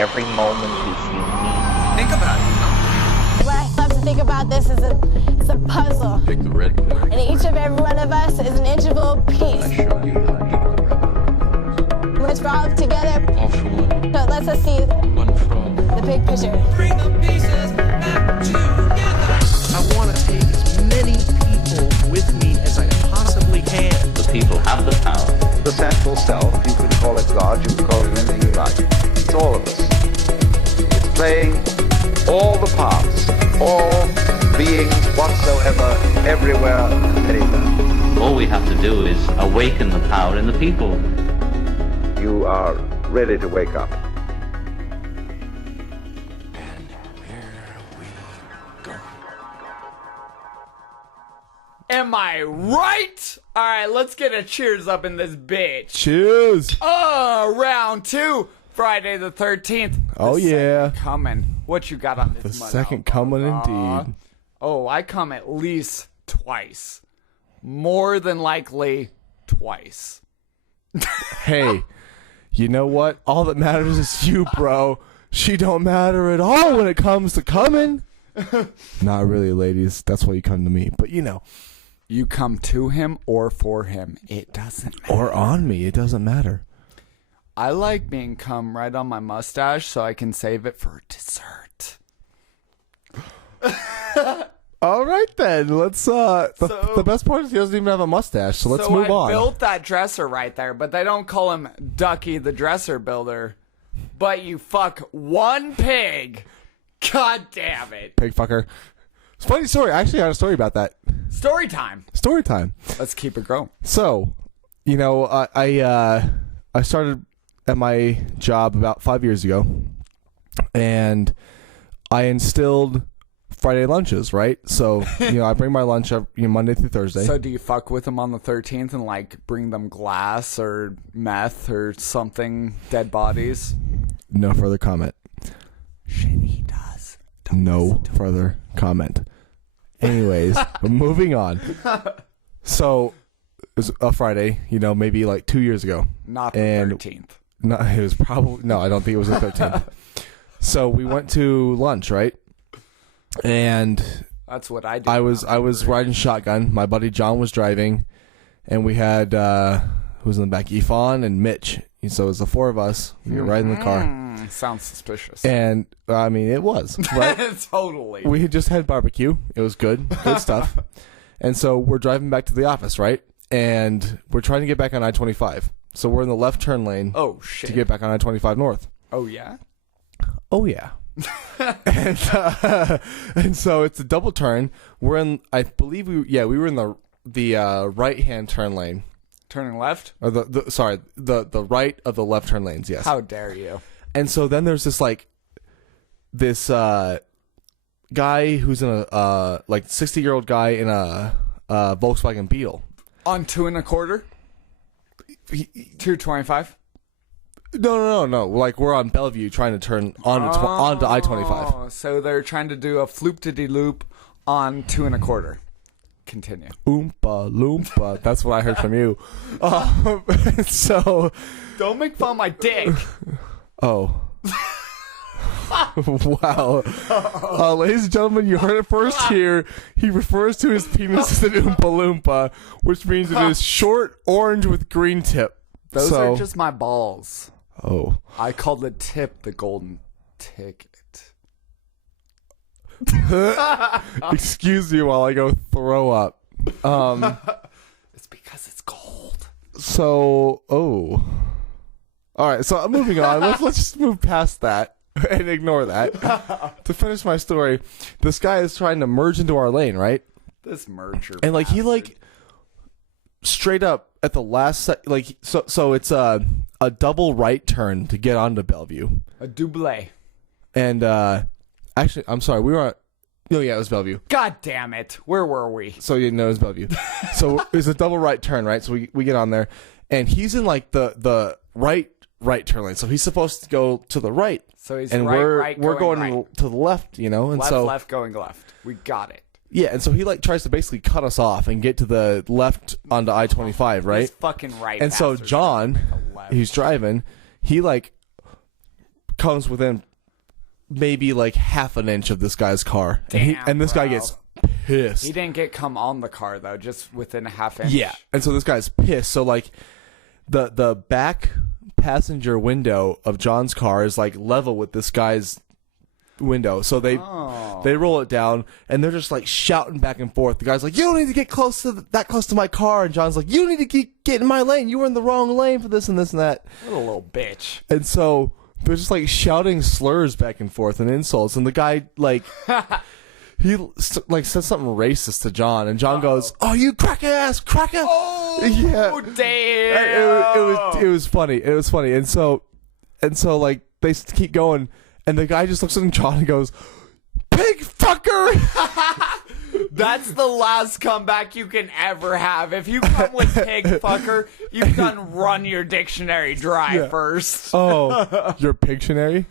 Every moment is unique. Think about it, What I love to think about this is it's a puzzle. Pick the red pill. And each of every one of us is an integral piece. I show you how people represent. Let's draw it together. All for one, So let's just see one for all. the big picture. Bring the pieces back together. I want to take as many people with me as I possibly can. The people have the power. The central self, you can call it God, you can call it anything you like. It's all of us. It's playing all the parts, all beings whatsoever, everywhere and anywhere. All we have to do is awaken the power in the people. You are ready to wake up. Am I right? All right, let's get a cheers up in this bitch. Cheers. Oh, round two, Friday the 13th. Oh, The yeah. second coming. What you got on this The month? second coming indeed. Oh, I come at least twice. More than likely twice. Hey, you know what? All that matters is you, bro. She don't matter at all when it comes to coming. Not really, ladies. That's why you come to me. But you know. You come to him or for him. It doesn't matter. Or on me. It doesn't matter. I like being cum right on my mustache so I can save it for dessert. All right, then. Let's, the best part is he doesn't even have a mustache, so let's move on. I built that dresser right there, but they don't call him Ducky the dresser builder. But you fuck one pig. God damn it. Pig fucker. It's a funny story. I actually had a story about that. Story time. Story time. Let's keep it going. So, you know, I started at my job about 5 years ago, and I instilled Friday lunches, right? So, you know, I bring my lunch up Monday through Thursday. So do you fuck with them on the 13th and, like, bring them glass or meth or something, dead bodies? No further comment. Shit, he does. No further comment. Anyways, moving on. So, it was a Friday, you know, maybe like 2 years ago. Not the And 13th. No, it was probably, no, I don't think it was the 13th. So we went to lunch, right? And That's what I did. I was riding shotgun. My buddy John was driving, and we had who was in the back? Yvonne and Mitch. So it was the four of us. We were riding the car, Sounds suspicious. and I mean it was right. Totally. We had just had barbecue. It was good stuff. And so we're driving back to the office, right? And we're trying to get back on I-25. So we're in the left turn lane Oh, shit. to get back on I-25 north. Oh, yeah? Oh yeah. and so it's a double turn. We're in, I believe we were in the right hand turn lane, Turning left? or the right of the left turn lanes. Yes. How dare you? And so then there's this guy who's in a 60-year-old guy in a Volkswagen Beetle. On 2 1/4? 225? No. Like we're on Bellevue trying to turn onto I-25. Oh, so they're trying to do a floop-de-de-loop on 2 1/4. Continue. Oompa loompa. That's what I heard from you. So. Don't make fun of my dick. Oh. Wow. Ladies and gentlemen, you heard it first here. He refers to his penis as an Oompa Loompa, which means it is short, orange with green tip. Those are just my balls. Oh. I call the tip the golden ticket. Excuse me while I go throw up. It's because it's gold. So, All right, so moving on. Let's just move past that and ignore that. To finish my story, this guy is trying to merge into our lane, right? This merger. And like he bastard. straight up at the last so it's a double right turn to get onto Bellevue. A double. And actually, I'm sorry, we were on. No, yeah, it was Bellevue. God damn it! Where were we? So you know it was Bellevue. So it's a double right turn, right? So we get on there, and he's in like the right turn lane. So he's supposed to go to the right. So he's and right, we're going right. to the left, you know. And Left, going left. We got it. Yeah, and so he like tries to basically cut us off and get to the left onto I-25, right? This fucking right. And so bastard's John, to the left. he's driving, he like comes within maybe like half an inch of this guy's car, and this guy bro. gets pissed. He didn't get cum on the car though, just within a half inch. Yeah, and so this guy's pissed. So like, the back passenger window of John's car is like level with this guy's window. So they roll it down, and they're just like shouting back and forth. The guy's like, "You don't need to get that close to my car," and John's like, "You need to get in my lane. You were in the wrong lane for this and this and that." What a little bitch. And so they're just like shouting slurs back and forth and insults, and the guy like. He like said something racist to John, and John goes, "Oh, you cracker ass cracker!" Oh, yeah, damn! It was funny. It was funny, and so like they keep going, and the guy just looks at John and goes, "Pig fucker!" That's the last comeback you can ever have. If you come with pig fucker, you've done run your dictionary dry first. Oh, your Pictionary?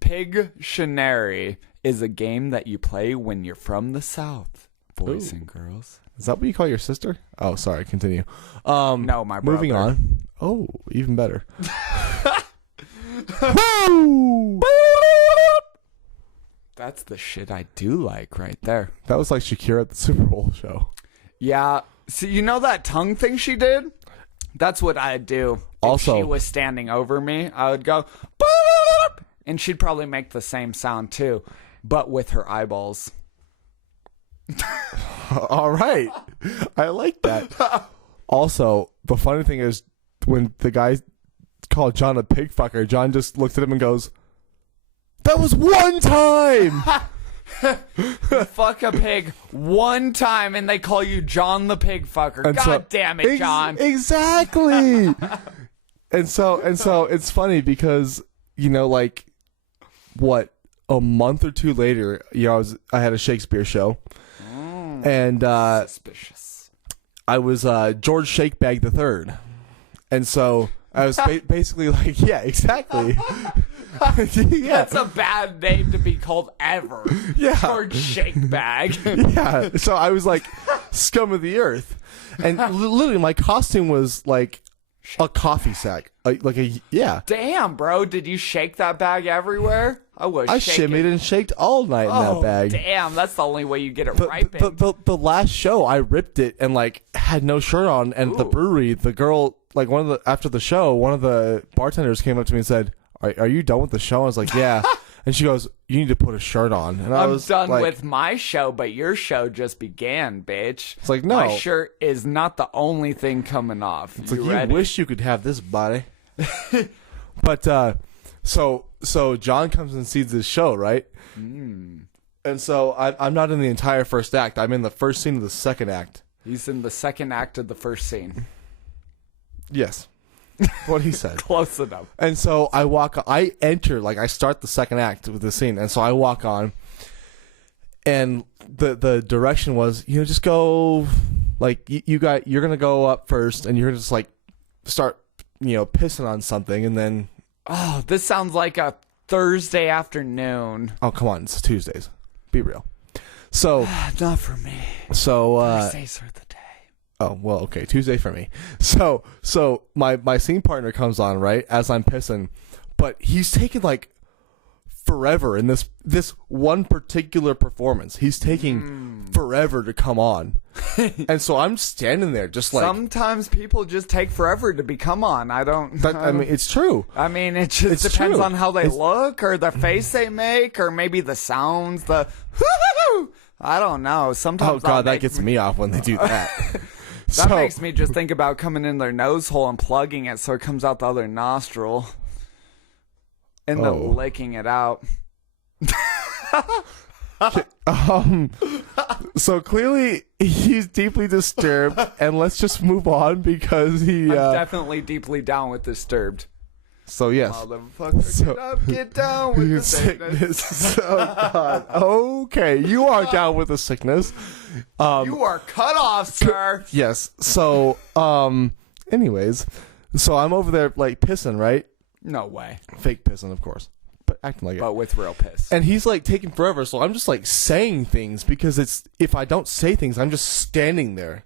Pictionary is a game that you play when you're from the South, boys and girls. Is that what you call your sister? Oh, sorry. Continue. No, my brother. Moving on. Oh, even better. Woo! That's the shit I do like right there. That was like Shakira at the Super Bowl show. Yeah. See, you know that tongue thing she did? That's what I'd do. Also, if she was standing over me, I would go, boop, and she'd probably make the same sound too, but with her eyeballs. All right. I like that. Also, the funny thing is when the guy called John a pig fucker, John just looked at him and goes, "That was one time." Fuck a pig one time and they call you John the pig fucker. And God damn it, John. Exactly. and so it's funny because, you know, like what, a month or two later, you know, I had a Shakespeare show. And Suspicious. I was George Shakebag III. And so I was basically like, yeah, exactly. Yeah. That's a bad name to be called ever. Yeah. George Shakebag. Yeah. So I was like scum of the earth. And literally my costume was like a coffee sack. Yeah. Damn, bro. Did you shake that bag everywhere? I shimmied and shaked all night in that bag. Damn, that's the only way you get it But ripened. the last show, I ripped it and like had no shirt on. And at the brewery, the girl, like after the show, one of the bartenders came up to me and said, "Are you done with the show?" I was like, "Yeah." And she goes, "You need to put a shirt on." And I was done like, with my show, but your show just began, bitch. It's like, no. My shirt is not the only thing coming off. It's like, you wish you could have this body. But so John comes and sees this show, right? And so I'm not in the entire first act. I'm in the first scene of the second act. He's in the second act of the first scene. Yes. What he said. Close enough. And so I enter, like I start the second act with the scene, and so I walk on, and the direction was, you know, just go, like you're gonna go up first, and you're gonna just like start, you know, pissing on something, and then. Oh, this sounds like a Thursday afternoon. Oh, come on, it's Tuesdays. Be real. So Not for me. So Thursdays are the day. oh well, okay, Tuesday for me. So my scene partner comes on, right, as I'm pissing, but he's taking like forever in this one particular performance. He's taking forever to come on. And so I'm standing there just like, sometimes people just take forever to become on. I mean, it's true. I mean, it just It's depends true. on how they look or the face they make or maybe the sounds, I don't know. Sometimes Oh god, that gets me off when they do that. that makes me just think about coming in their nose hole and plugging it so it comes out the other nostril. And then licking it out. So clearly he's deeply disturbed, and let's just move on because I'm definitely deeply down with Disturbed. So yes. Motherfucker, get down with the sickness. Oh god. Okay, you are down with the sickness. You are cut off, sir. Yes. So anyways, so I'm over there like pissing, right? No way. Fake pissing, of course, but acting like it. But with real piss. And he's like taking forever, so I'm just like saying things because if I don't say things, I'm just standing there.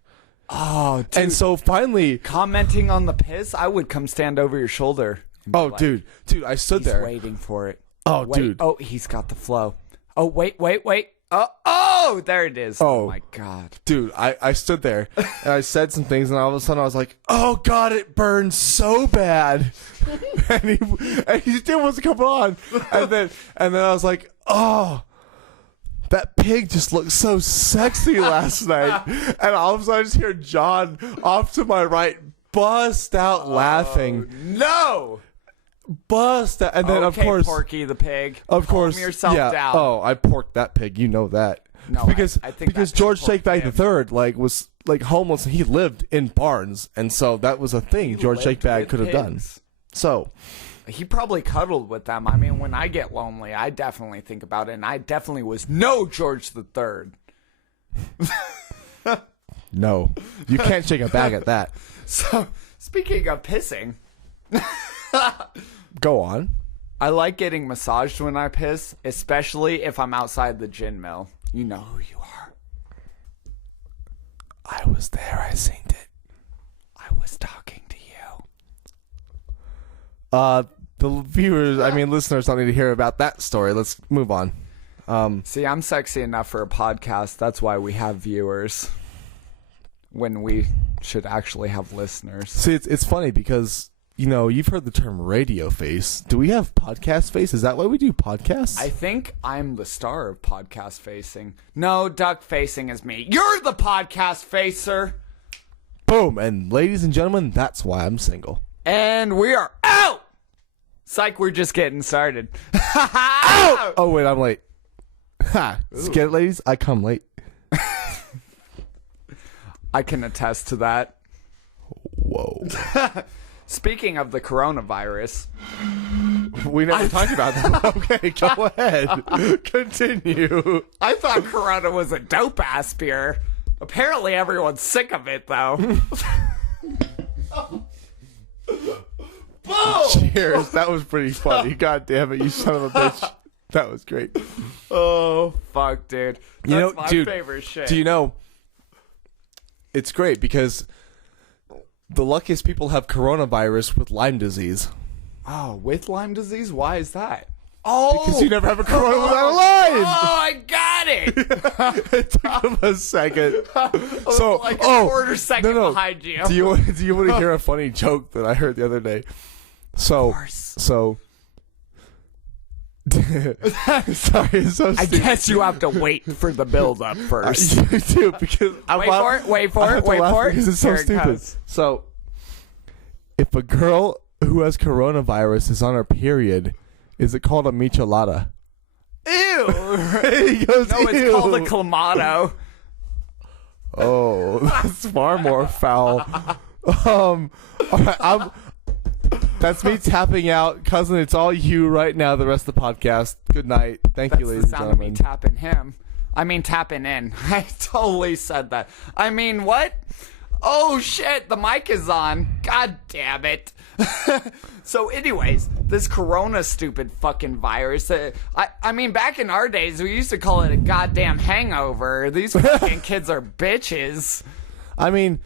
Oh, dude. And so finally, Commenting on the piss, I would come stand over your shoulder Oh, Like, dude, I stood he's there. waiting for it. Oh, Wait. dude. Oh, he's got the flow. Oh, wait. Oh, there it is. Oh. Oh my God. Dude, I stood there and I said some things, and all of a sudden I was like, "Oh God, it burns so bad," and he still wasn't coming on, and then I was like, "Oh, that pig just looked so sexy last night," and all of a sudden I just hear John off to my right bust out laughing, No. bust out, and then Okay, of course, Porky the pig. of course, Calm yourself yeah. down. Oh, I porked that pig. You know that. No, because I think because that pig George porked Shakebag him. III was homeless, and he lived in barns, and so that was a thing George lived Shakebag with could have done. pigs. So He probably cuddled with them. I mean, when I get lonely, I definitely think about it, and I definitely was no George III. no, you can't shake a bag at that. So, speaking of pissing, Go on. I like getting massaged when I piss, especially if I'm outside the gin mill. You know who you are. I was there. I seen it. I was talking to you. The viewers, listeners, don't need to hear about that story. Let's move on. See, I'm sexy enough for a podcast. That's why we have viewers. When we should actually have listeners. See, it's funny because you've heard the term radio face. Do we have podcast face? Is that why we do podcasts? I think I'm the star of podcast facing. No, duck facing is me. You're the podcast facer. Boom! And ladies and gentlemen, that's why I'm single. And we are out. Psych, we're just getting started. Out! Oh wait, I'm late. Ha! Get it, ladies? I come late. I can attest to that. Whoa. Speaking of the coronavirus, We never talked about that. Okay, go ahead. Continue. I thought Corona was a dope ass beer. Apparently everyone's sick of it though. Boom! Cheers. That was pretty funny. God damn it, you son of a bitch. That was great. Oh fuck, dude. That's my favorite shit. Do you know? It's great because the luckiest people have coronavirus with Lyme disease. Oh, with Lyme disease? Why is that? Oh, Because you never have a corona without a Lyme. Oh, I got it. It took him a second. So, like a quarter second behind you. Do you want to hear a funny joke that I heard the other day? So, sorry, it's so I stupid. guess you have to wait for the build up first. You do because Wait for it. because it's so Here it stupid. goes. So, if a girl who has coronavirus is on her period, is it called a michelada? Ew. He goes, No, it's "Ew." called a clamato. Oh, that's far more foul. All right, that's me tapping out. Cousin, it's all you right now, the rest of the podcast. Good night. Thank That's you, the ladies and sound of me gentlemen. tapping him. I mean, tapping in. I totally said that. I mean, what? Oh, shit. The mic is on. God damn it. So, anyways, this corona stupid fucking virus. I mean, back in our days, we used to call it a goddamn hangover. These fucking kids are bitches. I mean,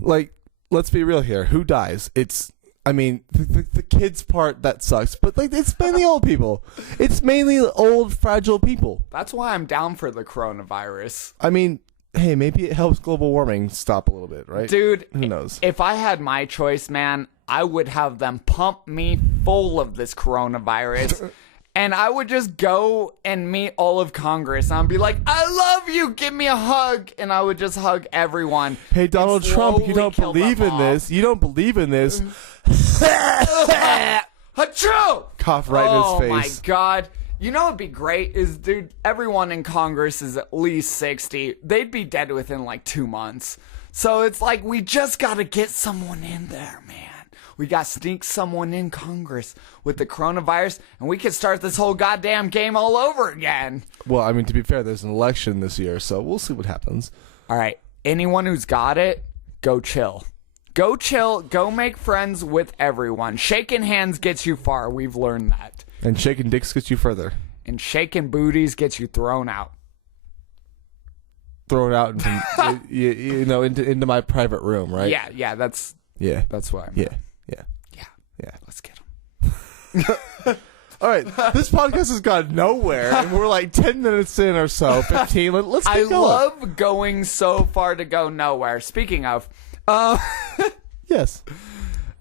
like, let's be real here. Who dies? The kids part, that sucks. But, like, it's mainly old people. It's mainly old, fragile people. That's why I'm down for the coronavirus. I mean, hey, maybe it helps global warming stop a little bit, right? Dude, who knows? If I had my choice, man, I would have them pump me full of this coronavirus. And I would just go and meet all of Congress. And I'd be like, I love you. Give me a hug. And I would just hug everyone. Hey, Donald and Trump, you slowly don't kill believe them in off. this. You don't believe in this. Achoo! Cough right in his face. Oh, my God. You know what'd be great is, dude, everyone in Congress is at least 60. They'd be dead within like 2 months. So it's like, we just gotta get someone in there, man. We gotta sneak someone in Congress with the coronavirus, and we can start this whole goddamn game all over again. Well, I mean, to be fair, there's an election this year, so we'll see what happens. All right, anyone who's got it, go chill. Go chill, go make friends with everyone. Shaking hands gets you far, we've learned that. And shaking dicks gets you further. And shaking booties gets you thrown out. Thrown out into, into my private room, right? Yeah, that's Yeah. what I mean. Yeah. Yeah, let's get them. All right, this podcast has gone nowhere, and we're like 10 minutes in or so, 15. Let's I keep going. love going so far to go nowhere. Speaking of, Yes.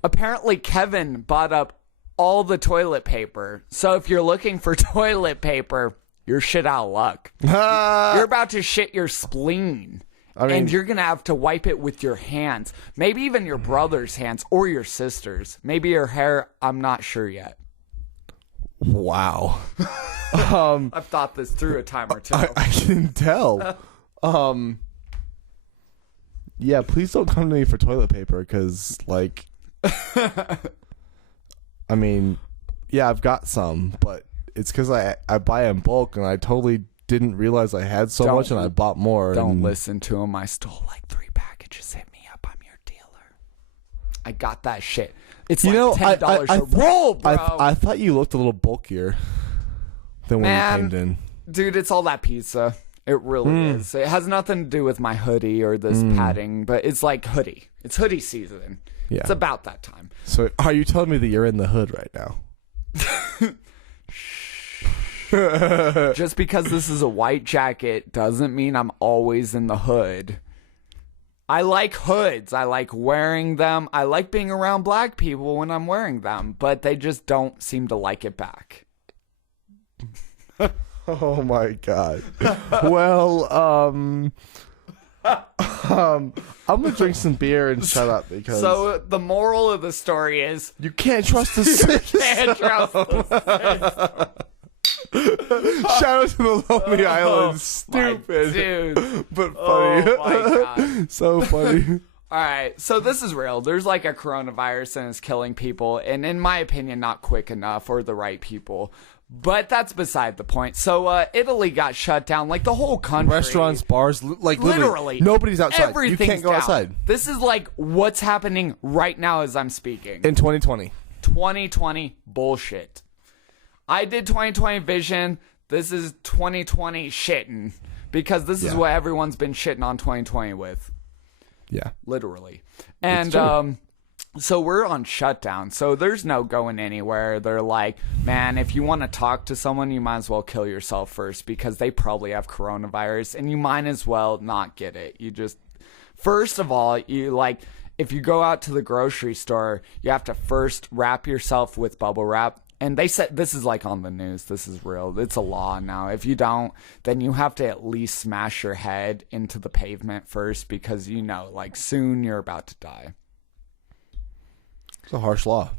apparently Kevin bought up all the toilet paper. So if you're looking for toilet paper, you're shit out of luck. You're about to shit your spleen. And you're going to have to wipe it with your hands. Maybe even your brother's hands or your sister's. Maybe your hair. I'm not sure yet. Wow. I've thought this through a time or two. I can tell. Yeah, please don't come to me for toilet paper because, like, I mean, yeah, I've got some, but it's because I buy in bulk and I totally didn't realize I had so much and I bought more. Don't listen to him. I stole like 3 packages. Hit me up. I'm your dealer. I got that shit. It's like $10 a roll, bro. I thought you looked a little bulkier than when you came in. Dude, it's all that pizza. It really is. It has nothing to do with my hoodie or this padding, but it's like hoodie. It's hoodie season. Yeah. It's about that time. So are you telling me that you're in the hood right now? Just because this is a white jacket doesn't mean I'm always in the hood. I like hoods. I like wearing them. I like being around black people when I'm wearing them, but they just don't seem to like it back. Oh my god. Well, I'm gonna drink some beer and shut up because So the moral of the story is you can't trust the system. can't trust the Shout out to the Lonely Island. Stupid, dude. but funny. Oh my god. So funny. All right, so this is real. There's like a coronavirus and it's killing people, and in my opinion, not quick enough or the right people. But that's beside the point. So Italy got shut down, like the whole country. Restaurants, bars, like literally nobody's outside. Everything's You can't go down. outside This is like what's happening right now as I'm speaking. in 2020. 2020 bullshit. I did 2020 vision. This is 2020 shitting because this is Yeah. what everyone's been shitting on 2020 with. Yeah. Literally. And true. so we're on shutdown. So there's no going anywhere. They're like, man, if you want to talk to someone, you might as well kill yourself first because they probably have coronavirus and you might as well not get it. You just, first of all, you like, if you go out to the grocery store, you have to first wrap yourself with bubble wrap. And they said, this is like on the news. This is real. It's a law now. If you don't, then you have to at least smash your head into the pavement first because, you know, like soon you're about to die. It's a harsh law.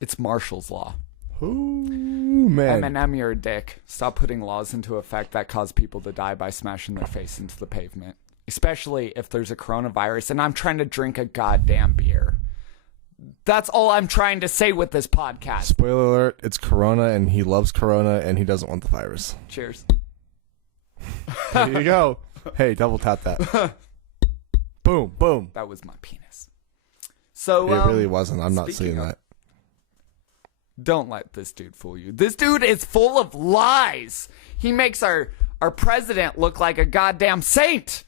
It's Marshall's law. Ooh, man. Eminem, you're a dick. Stop putting laws into effect that cause people to die by smashing their face into the pavement. Especially if there's a coronavirus and I'm trying to drink a goddamn beer. That's all I'm trying to say with this podcast. Spoiler alert, it's Corona and he loves Corona and he doesn't want the virus. Cheers. There you go. Hey, double tap that. Boom, boom. That was my penis. So It really wasn't. I'm not speaking seeing of- that. Don't let this dude fool you. This dude is full of lies. He makes our president look like a goddamn saint.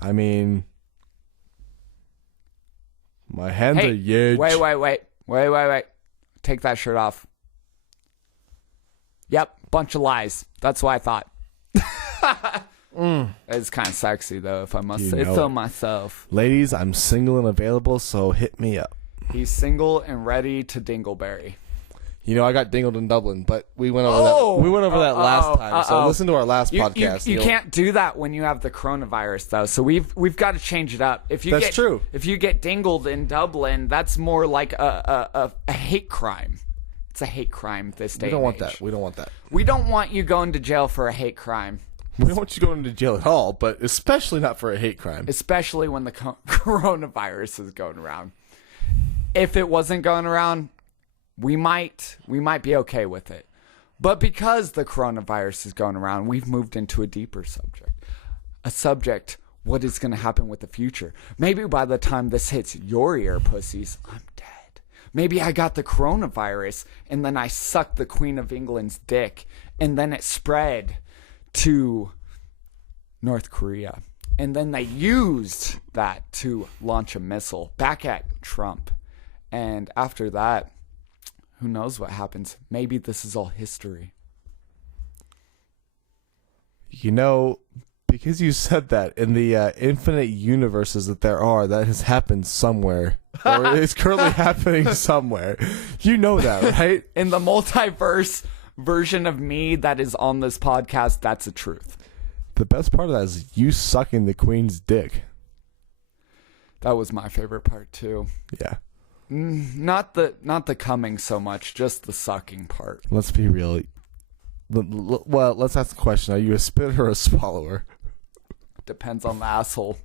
I mean, my hands Hey, are huge. wait. Take that shirt off. Yep, bunch of lies. That's what I thought. It's kind of sexy, though, if I must You say know so it. myself. Ladies, I'm single and available, so hit me up. He's single and ready to dingleberry. You know, I got dingled in Dublin, but we went over that. We went over that last time. So listen to our last podcast. You can't do that when you have the coronavirus, though. So we've got to change it up. If you That's get, true. If you get dingled in Dublin, that's more like a hate crime. It's a hate crime this day. We don't and want age. that. We don't want that. We don't want you going to jail for a hate crime, We don't want you going to jail at all, but especially not for a hate crime. especially when the coronavirus is going around. If it wasn't going around, we might be okay with it. But because the coronavirus is going around, we've moved into a deeper subject. A subject, what is going to happen with the future? Maybe by the time this hits your ear, pussies, I'm dead. Maybe I got the coronavirus and then I sucked the Queen of England's dick and then it spread to North Korea. And then they used that to launch a missile back at Trump. And after that, Who knows what happens? Maybe this is all history. You know, because you said that, in the infinite universes that there are, that has happened somewhere. Or is currently happening somewhere. You know that, right? In the multiverse version of me that is on this podcast, that's the truth. The best part of that is you sucking the queen's dick. That was my favorite part too. Yeah. Not the coming so much, just the sucking part. Let's be real. Well, let's ask the question. Are you a spitter or a swallower? Depends on the asshole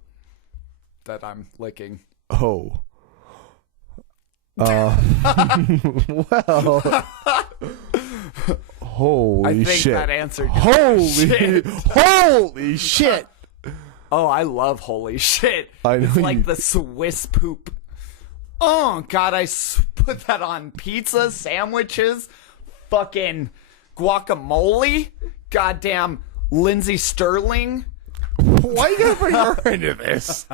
that I'm licking. Oh. Well. Holy I think shit. that answered. Holy shit. Oh, I love holy shit. I know it's like you- the Swiss poop. Oh, God, put that on pizza, sandwiches, fucking guacamole, goddamn Lindsay Sterling. Why you gotta bring her into this?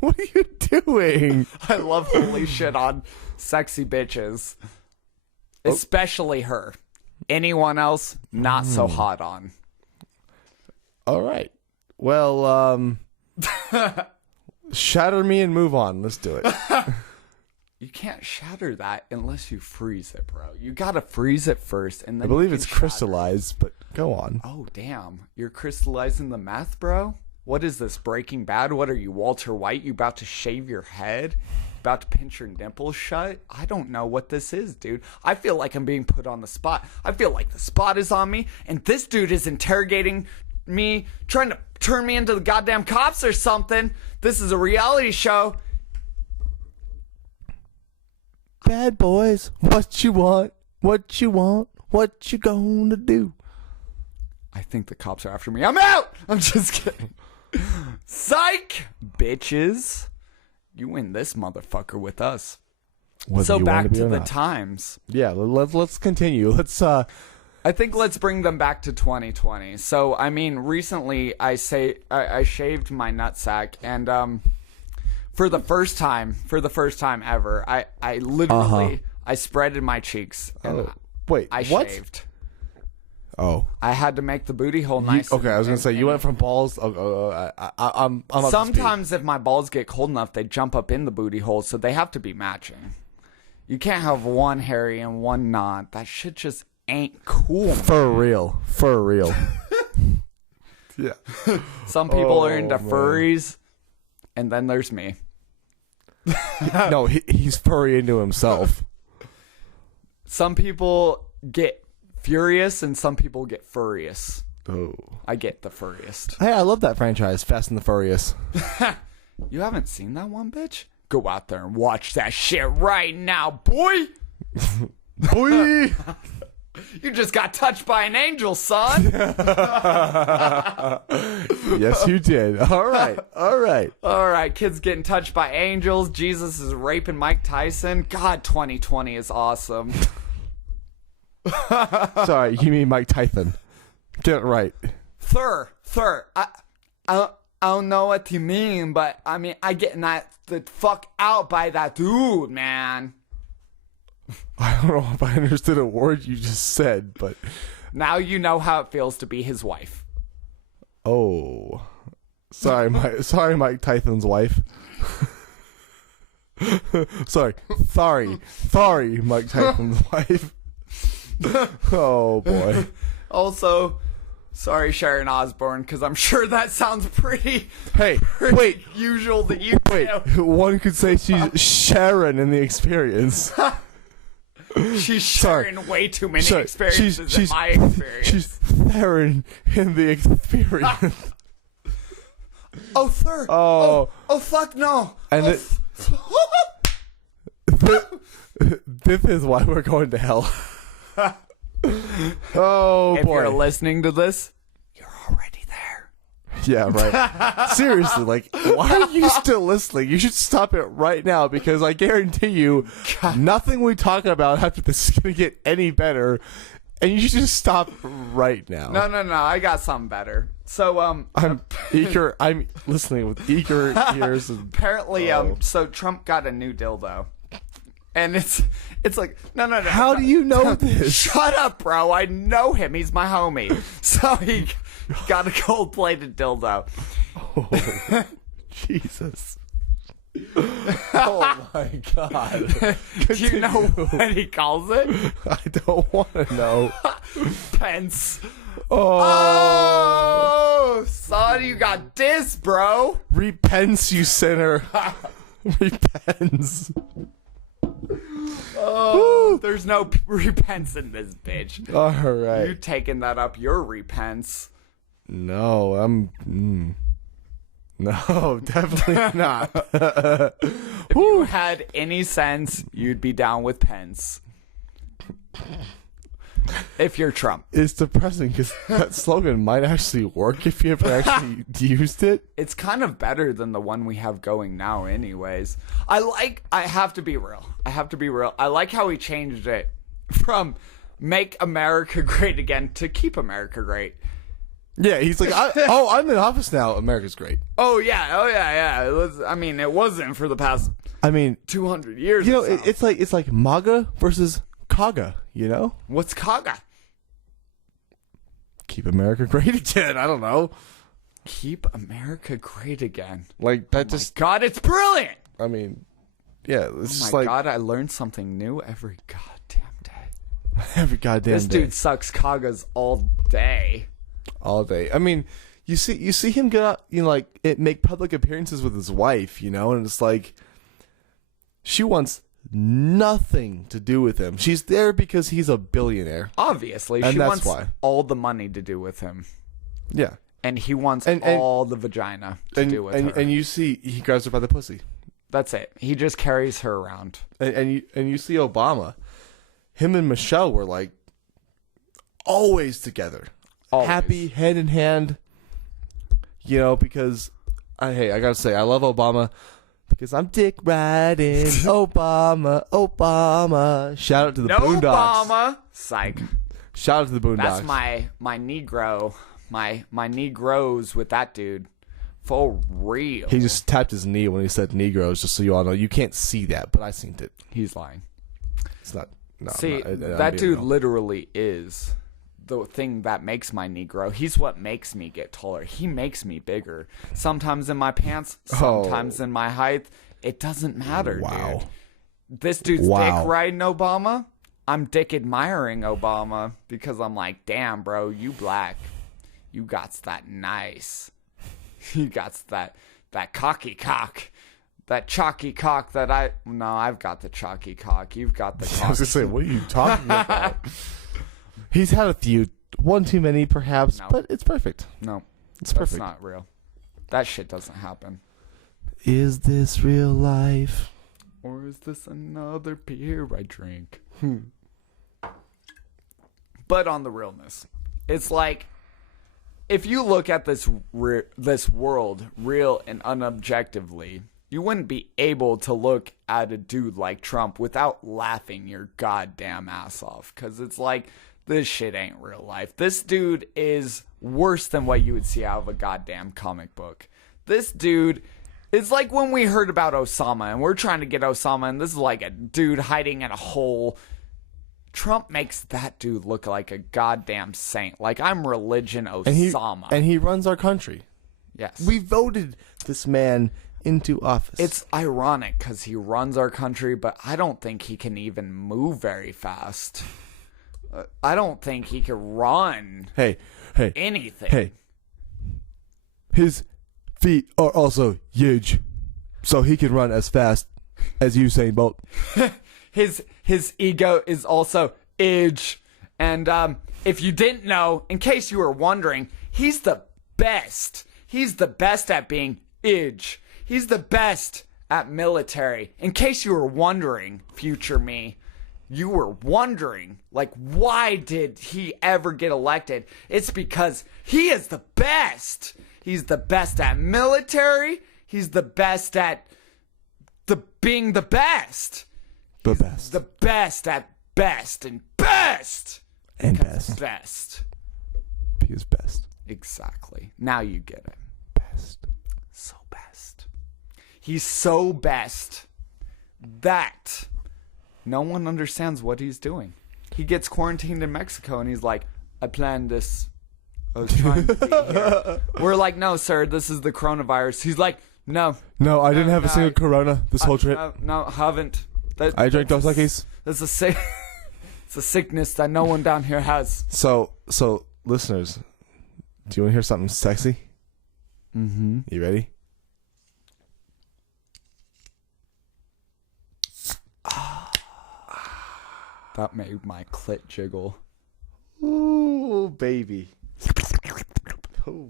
What are you doing? I love holy shit on sexy bitches. Especially her. Anyone else, not so hot on. All right. Well, shatter me and move on. Let's do it. You can't shatter that unless you freeze it, bro. You gotta freeze it first, and then I believe you it's can shatter it. crystallized, but go on. Oh, damn. You're crystallizing the meth, bro? What is this, Breaking Bad? What are you, Walter White? You about to shave your head? About to pinch your nipples shut? I don't know what this is, dude. I feel like I'm being put on the spot. I feel like the spot is on me, and this dude is interrogating me, trying to turn me into the goddamn cops or something. This is a reality show. Bad boys, what you want? What you want? What you gonna do? I think the cops are after me. I'm out! I'm just kidding. Psych! Bitches. You win this mother with us. Whether So you back want to be or the not. times. Yeah, let's continue. I think let's bring them back to 2020. So, I mean, recently I shaved my nutsack, and for the first time ever, I literally I spreaded my cheeks and Wait, I what? shaved. Oh, I had to make the booty hole nice. okay. I was gonna say you and- went from balls. I'm up to speed. Sometimes if my balls get cold enough, they jump up in the booty hole, so they have to be matching. You can't have one hairy and one not. That shit just ain't cool. For real. Yeah. Some people are Oh, into man. furries, and then there's me. No, he's furry into himself. Some people get furious, and some people get furious. Oh. I get the furriest. Hey, I love that franchise, Fast and the Furious. You haven't seen that one, bitch? Go out there and watch that shit right now, boy! Boy. You just got touched by an angel, son! Yes, you did. All right. Alright, kids getting touched by angels. Jesus is raping Mike Tyson. God, 2020 is awesome. Sorry, you mean Mike Tyson. Get it right. Thur. I don't know what you mean, but I mean, I get knocked the fuck out by that dude, man. I don't know if I understood a word you just said, but Now you know how it feels to be his wife. oh, sorry, Mike Tyson's wife. sorry, Mike Tyson's wife. Oh boy. Also, sorry, Sharon Osbourne, because I'm sure that sounds pretty Hey, wait, usual that you do. One could say she's Sharon in the experience. She's Sorry. sharing way too many Sorry, experiences in my experience. She's Theron in the experience. Oh, Thur. Oh. Oh, fuck no. And Oh, this is why we're going to hell. Oh if boy. you're listening to this, you're already there. Yeah, right. Seriously, like, why are you still listening? You should stop it right now, because I guarantee you, nothing we talk about after this is going to get any better, and you should just stop right now. No, I got something better. So, I'm listening with eager ears. And, apparently, so Trump got a new dildo. And it's like, no. How do you know this? Shut up, bro. I know him. He's my homie. So he got a gold-plated dildo. Oh, Jesus. Oh my God. Do you know what he calls it? I don't want to know. Pence. Oh. Oh, son, you got this, bro. Repents, you sinner. Repents. Oh, there's no repents in this bitch. All right. You taking that up your repents. No, no, definitely not. If you had any sense, you'd be down with Pence. If you're Trump. It's depressing because that slogan might actually work if you ever actually used it. It's kind of better than the one we have going now anyways. I have to be real. I like how he changed it from make America great again to keep America great. Yeah, he's like, I'm in office now. America's great. Oh yeah. It was. I mean, it wasn't for the past. 200 years. You know, or so. it's like MAGA versus Kaga. You know, What's Kaga? keep America great again. I don't know. Keep America great again. Like that My just. God, it's brilliant. I mean, yeah, it's Oh just my like God, I learned something new every goddamn day. every goddamn This day, dude sucks Kagas all day. all day. I mean, you see him get out, make public appearances with his wife, and it's like she wants nothing to do with him. She's there because he's a billionaire. Obviously, And she that's wants why. all the money to do with him, Yeah, and he wants And- all the vagina to do with her. and you see he grabs her by the pussy, That's it. He just carries her around. and you see Obama, him and Michelle were like always together, Always. happy, hand in hand. Because I gotta say I love Obama. Because I'm dick riding Obama. Shout out to the No Boondocks. Obama. Psych. Shout out to the Boondocks. That's my Negro. My Negroes with that dude. For real. He just tapped his knee when he said Negroes, just so you all know. You can't see that, but I seen it. He's lying. It's not. No, See, I'm not, that dude literally is the thing that makes my Negro. He's what makes me get taller. He makes me bigger. Sometimes in my pants, sometimes in my height. It doesn't matter, Wow. dude. This dude's Wow. dick riding Obama. I'm dick admiring Obama because I'm like, damn, bro, you black. You got that nice. You got that cocky cock. That chalky cock that I've got the chalky cock. You've got the cock. I was gonna say, what are you talking about? He's had a few, one too many, perhaps, No. but it's perfect. No, It's that's perfect. not real. That shit doesn't happen. Is this real life? Or is this another beer I drink? But on the realness, it's like if you look at this world real and unobjectively, you wouldn't be able to look at a dude like Trump without laughing your goddamn ass off. Because it's like, this shit ain't real life. This dude is worse than what you would see out of a goddamn comic book. This dude is like when we heard about Osama, and we're trying to get Osama, and this is like a dude hiding in a hole. Trump makes that dude look like a goddamn saint. Like I'm religion Osama. And he runs our country. Yes. We voted this man into office. It's ironic because he runs our country, but I don't think he can even move very fast. I don't think he can run hey, anything. hey. His feet are also huge, so he can run as fast as Usain Bolt. His ego is also age. And if you didn't know, in case you were wondering, he's the best. He's the best at being age. He's the best at military. In case you were wondering, future me, you were wondering, like, why did he ever get elected? It's because he is the best. He's the best at military. He's the best at being the best. The best. The best at best and best. And Because best. Best. Because best. Exactly. Now you get it. Best. So best. He's so best that no one understands what he's doing. He gets quarantined in Mexico, and he's like, I planned this. I was trying to be here. We're like, no, sir, this is the coronavirus. He's like, no. No, I didn't have a single Corona this whole trip. No, haven't. I drank Dos Equis. That's it's a sickness that no one down here has. So, listeners, do you want to hear something sexy? Mm-hmm. You ready? That made my clit jiggle. Ooh, baby. Oh,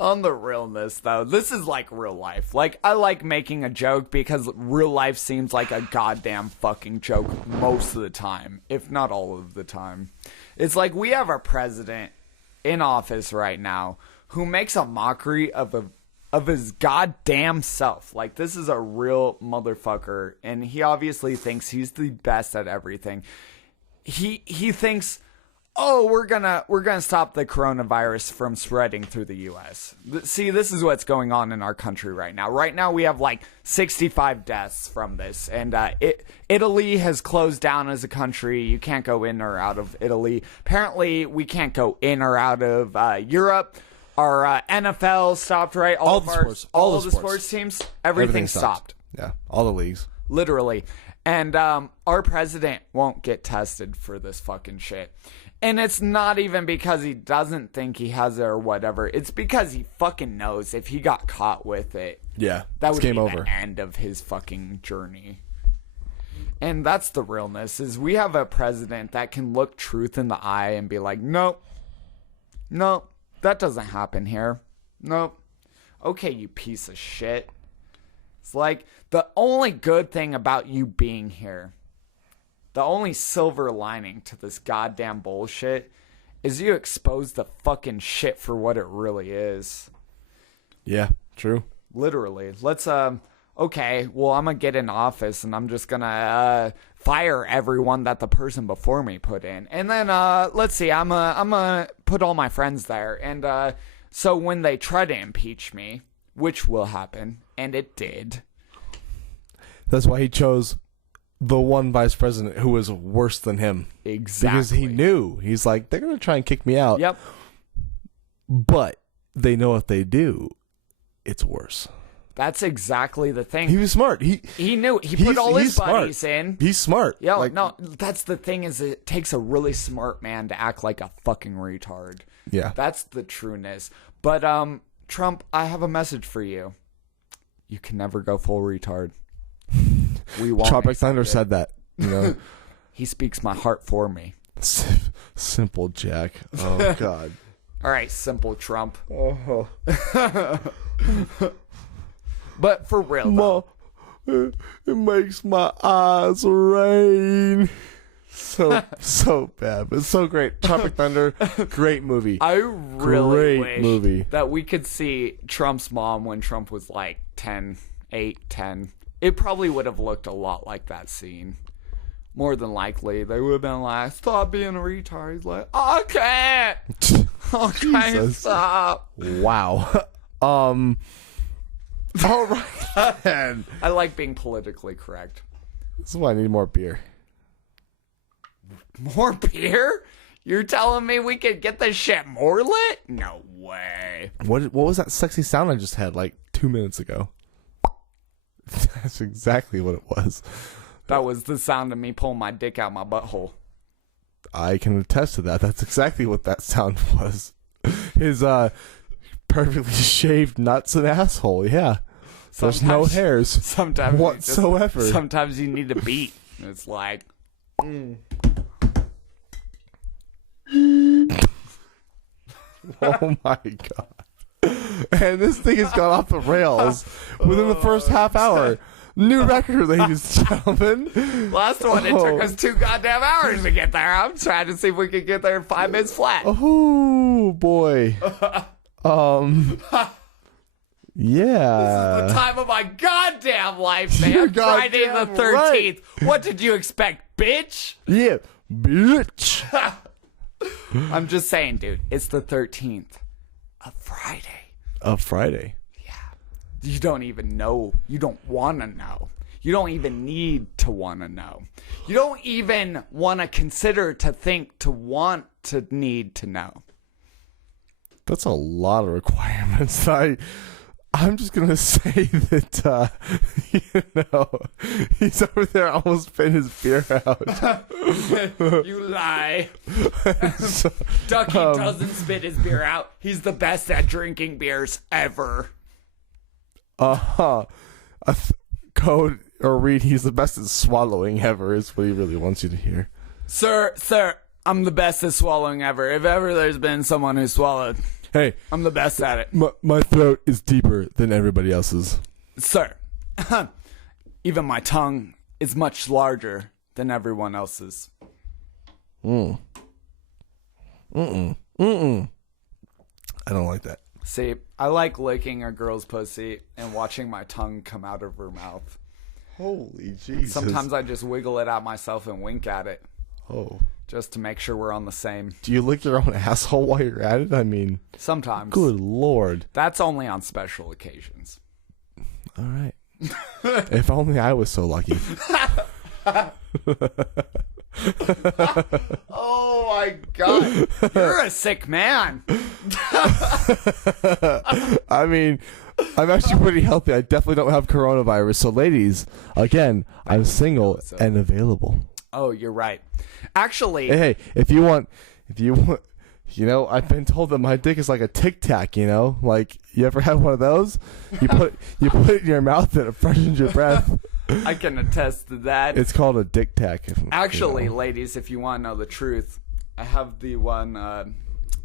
On the realness, though, this is like real life. Like, I like making a joke because real life seems like a goddamn fucking joke most of the time, if not all of the time. It's like we have a president in office right now who makes a mockery of his goddamn self. Like, this is a real motherfucker, and he obviously thinks he's the best at everything. He thinks, oh, we're gonna stop the coronavirus from spreading through the U.S. See, this is what's going on in our country right now. Right now, we have like 65 deaths from this, and Italy has closed down as a country. You can't go in or out of Italy. Apparently, we can't go in or out of Europe. Our NFL stopped, right? All the sports teams, everything stopped. Yeah, all the leagues. Literally. And our president won't get tested for this fucking shit. And it's not even because he doesn't think he has it or whatever. It's because he fucking knows if he got caught with it, yeah, that would be game over. The end of his fucking journey. And that's the realness, is we have a president that can look truth in the eye and be like, nope, that doesn't happen here. Nope. Okay, you piece of shit. It's like, the only good thing about you being here, the only silver lining to this goddamn bullshit, is you expose the fucking shit for what it really is. Yeah, true. Literally. Let's, okay, well, I'm gonna get in office and I'm just gonna, fire everyone that the person before me put in. And then, let's see, I'm gonna put all my friends there. And, so when they try to impeach me, which will happen, and it did. That's why he chose the one vice president who was worse than him. Exactly. Because he knew. He's like, they're going to try and kick me out. Yep. But they know if they do, it's worse. That's exactly the thing. He was smart. He knew. He put all his buddies in. He's smart. Yo, no, that's the thing, is it takes a really smart man to act like a fucking retard. Yeah. That's the trueness. But, Trump, I have a message for you. You can never go full retard. We won't. Tropic Thunder said that. You know, he speaks my heart for me. Simple Jack. Oh God. All right, simple Trump. Oh. But for real, though, it makes my eyes rain. So bad, but so great. Tropic Thunder, great movie. I really great wish movie. that we could see Trump's mom when Trump was like 8, 10. It probably would have looked a lot like that scene. More than likely, they would have been like, stop being a retard. He's like, I can't. I can't Jesus. stop. Wow. All right. Then. I like being politically correct. This is why I need more beer. More beer? You're telling me we could get this shit more lit? No way. What was that sexy sound I just had like 2 minutes ago? That's exactly what it was. That was the sound of me pulling my dick out my butthole. I can attest to that. That's exactly what that sound was. His perfectly shaved nuts and asshole. Yeah. There's no hairs Sometimes whatsoever. Sometimes you need a beat. It's like, Oh my God. And this thing has gone off the rails within the first half hour. New record, ladies and gentlemen. last one, it took us 2 goddamn hours to get there. I'm trying to see if we could get there in 5 minutes flat. Oh boy. Yeah. This is the time of my goddamn life, man. You're Friday the goddamn 13th. right. What did you expect, bitch? Yeah, bitch. I'm just saying, dude. It's the 13th. A Friday. A Friday. You don't even know. You don't want to know. You don't even need to want to know. You don't even want to consider, to think, to want, to need to know. That's a lot of requirements. I'm just gonna say that he's over there almost spitting his beer out. You lie. Ducky doesn't spit his beer out. He's the best at drinking beers ever. Code or read, he's the best at swallowing ever is what he really wants you to hear. Sir, I'm the best at swallowing ever. If ever there's been someone who swallowed, Hey, I'm the best at it. my throat is deeper than everybody else's. Sir, even my tongue is much larger than everyone else's. I don't like that. See, I like licking a girl's pussy and watching my tongue come out of her mouth. Holy Jesus. Sometimes I just wiggle it out myself and wink at it. Oh. Just to make sure we're on the same. Do you lick your own asshole while you're at it? I mean, sometimes. Good Lord. That's only on special occasions. All right. If only I was so lucky. Oh my God. You're a sick man. I mean, I'm actually pretty healthy. I definitely don't have coronavirus. So ladies, again, I'm single and available. Oh, you're right. Actually, Hey, if you want, I've been told that my dick is like a Tic Tac. Like, you ever had one of those? You put it in your mouth and it freshens your breath. I can attest to that. It's called a Dick Tac. Actually, ladies, if you want to know the truth, I have the one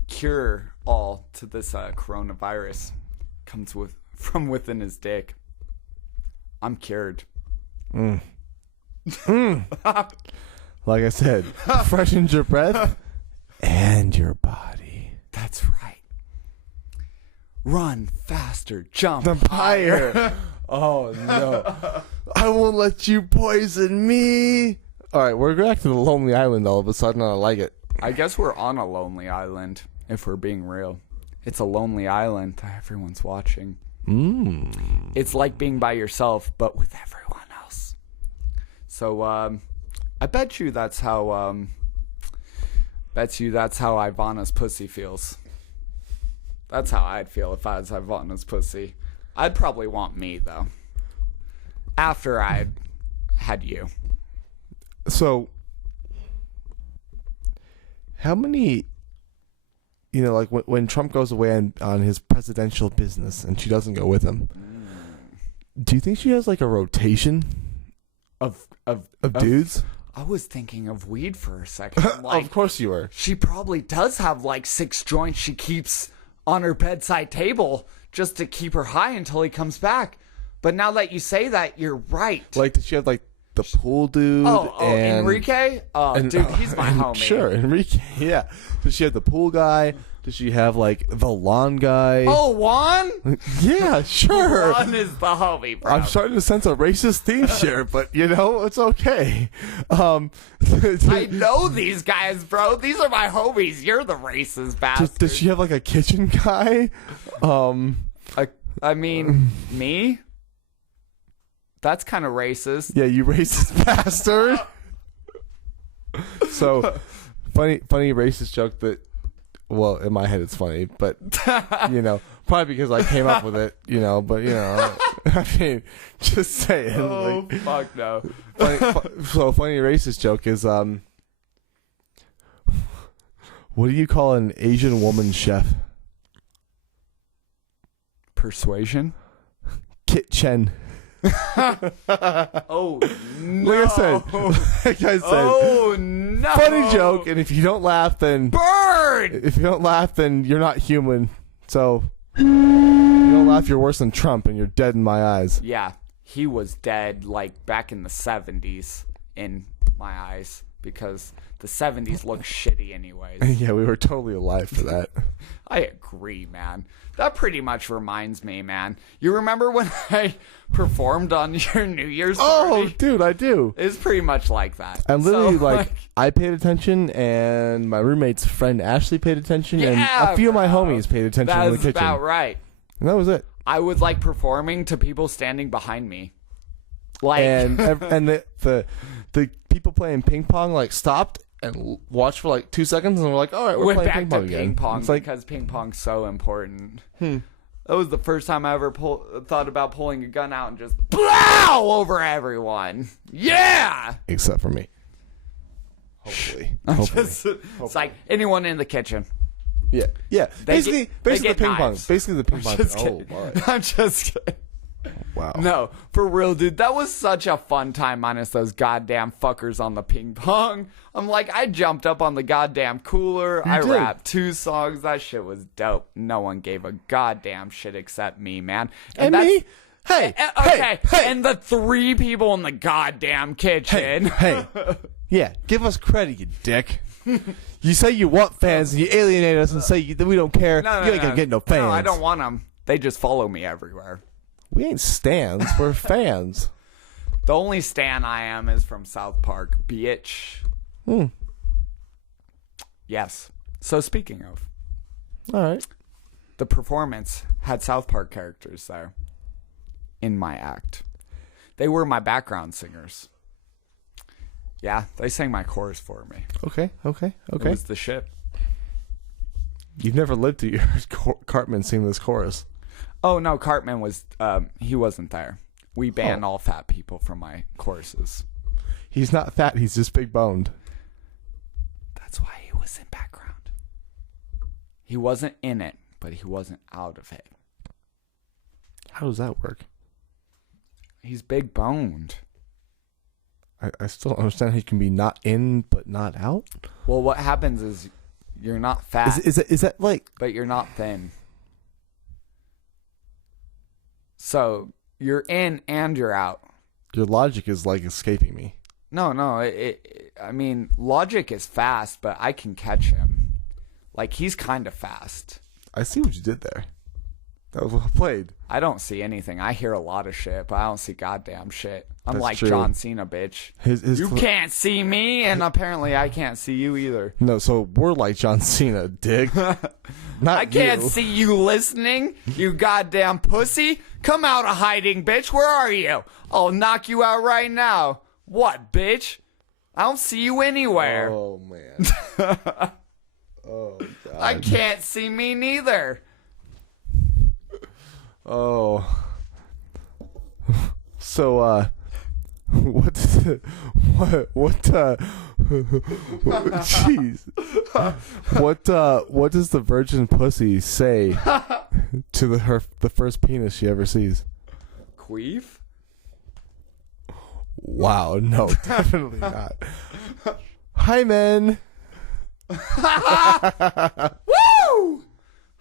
cure all to this coronavirus. Comes from within his dick. I'm cured. Like I said, freshens your breath and your body. That's right. Run faster, jump higher. Oh no! I won't let you poison me. All right, we're back to the Lonely Island all of a sudden. I like it. I guess we're on a lonely island, if we're being real. It's a lonely island. Everyone's watching. It's like being by yourself, but with everyone else. So, I bet you that's how Ivana's pussy feels. That's how I'd feel if I was Ivana's pussy. I'd probably want me, though. After I had you. So, how many, like when Trump goes away on his presidential business and she doesn't go with him, do you think she has like a rotation Of dudes? I was thinking of weed for a second. Of course you were. She probably does have like 6 joints she keeps on her bedside table just to keep her high until he comes back. But now that you say that, you're right. Like, did she have like the pool dude? And Enrique? Oh, dude, he's my homie. Sure, Enrique. Yeah. Does she have the pool guy? Does she have like the lawn guy? Oh, Juan? Yeah, sure. Juan is the homie, bro. I'm starting to sense a racist theme here, but it's okay. I know these guys, bro. These are my homies. You're the racist bastard. Does she have like a kitchen guy? I mean, me? That's kind of racist. Yeah, you racist bastard. So, funny racist joke that, well, in my head it's funny, but, probably because I came up with it, but, I mean, just saying. Oh, fuck no. Funny racist joke is, what do you call an Asian woman chef? Persuasion? Kit Chen. Oh, no. Like I said, oh, no. funny joke, and if you don't laugh, then burn. If you don't laugh, then you're not human. So, if you don't laugh, you're worse than Trump, and you're dead in my eyes. Yeah, he was dead like back in the 70s in my eyes, because the 70s looked shitty anyways. Yeah, we were totally alive for that. I agree, man. That pretty much reminds me, man. You remember when I performed on your New Year's party? Oh, dude, I do. It's pretty much like that. And literally, I paid attention, and my roommate's friend Ashley paid attention, and a few of my homies paid attention in the kitchen. That's about right. And that was it. I was like performing to people standing behind me. Like, and the people playing ping pong like stopped and watched for like 2 seconds, and we're like, all right, we're went playing back ping pong to again. ping pong It's like, because ping pong's so important. That was the first time I ever thought about pulling a gun out and just blow over everyone. Yeah! except for me. Hopefully. Hopefully. It's like anyone in the kitchen. Yeah. Yeah. They Basically the get ping pong. knives. Basically the ping pong. Just Oh, kidding. all right. I'm just kidding. Wow. No, for real, dude. That was such a fun time, minus those goddamn fuckers on the ping pong. I'm like, I jumped up on the goddamn cooler. I did. rapped 2 songs. That shit was dope. No one gave a goddamn shit except me, man. And that's- me? Hey. Okay, Hey. and the 3 people in the goddamn kitchen. Hey. Yeah. Give us credit, you dick. You say you want fans and you alienate us and say that we don't care. No, you ain't gonna get no fans. No, I don't want them. They just follow me everywhere. We ain't stans. We're fans. The only stan I am is from South Park, bitch. Yes. So speaking of, All right. the performance had South Park characters there in my act. They were my background singers. Yeah, they sang my chorus for me. Okay. It was the shit. You've never lived to hear Cartman sing this chorus. Oh no, Cartman was he wasn't there. We banned all fat people from my choruses. He's not fat. He's just big boned. That's why he was in background. He wasn't in it, but he wasn't out of it. How does that work? He's big boned. I still don't understand how you can be not in but not out. Well, what happens is you're not fat, Is that like? but you're not thin. So you're in and you're out. Your logic is like escaping me. No. I mean, Logic is fast, but I can catch him. Like, he's kind of fast. I see what you did there. That was well played. I don't see anything. I hear a lot of shit, but I don't see goddamn shit. I'm That's like true. John Cena, bitch. You can't see me, and apparently I can't see you either. No, so we're like John Cena, dick. Not I can't you. see you listening, you goddamn pussy. Come out of hiding, bitch. Where are you? I'll knock you out right now. What, bitch? I don't see you anywhere. Oh man. Oh god. I can't see me neither. Oh. So jeez. What does the virgin pussy say to the first penis she ever sees? Queef? Wow, no, definitely not. Hi, men. Woo!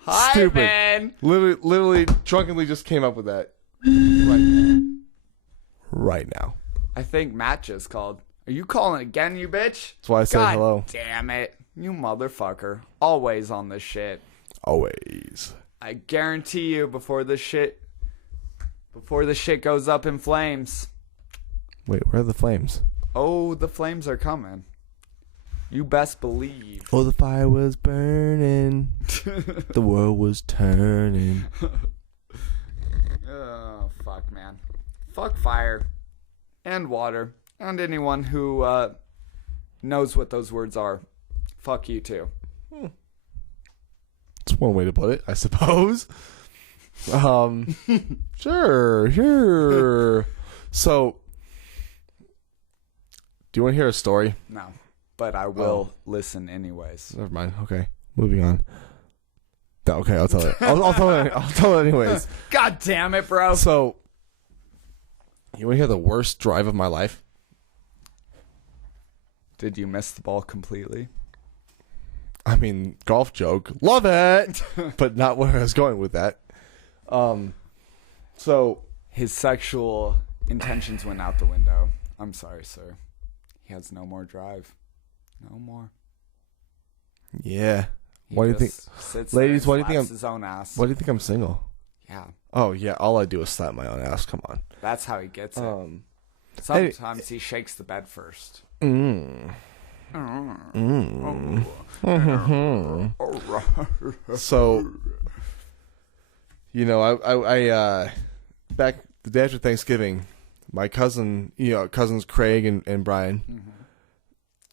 Hi, Stupid. man. Literally, drunkenly just came up with that. Right now. I think Matt just called. Are you calling again, you bitch? That's why I said God hello. Damn it. You motherfucker. Always on this shit. Always. I guarantee you before the shit goes up in flames. Wait, where are the flames? Oh, the flames are coming. You best believe. Oh, the fire was burning. The world was turning. Oh, fuck, man. Fuck fire. And water. And anyone who knows what those words are. Fuck you, too. That's one way to put it, I suppose. Sure. So, do you want to hear a story? No. But I will listen anyways. Never mind. Okay, moving on. No, okay, I'll tell it. I'll tell it anyways. God damn it, bro. So, you want to hear the worst drive of my life? Did you miss the ball completely? I mean, golf joke. Love it, but not where I was going with that. So His sexual intentions went out the window. I'm sorry, sir. He has no more drive. No more. yeah. He Why do you think, just sits ladies? there Why and do you think slaps I'm? his own ass? Why do you think I'm single? Yeah, Oh yeah, all I do is slap my own ass. Come on. that's how he gets it. Um. Sometimes he shakes the bed first. So, you know, I back the day after Thanksgiving, my cousins Craig and Brian. Mm-hmm.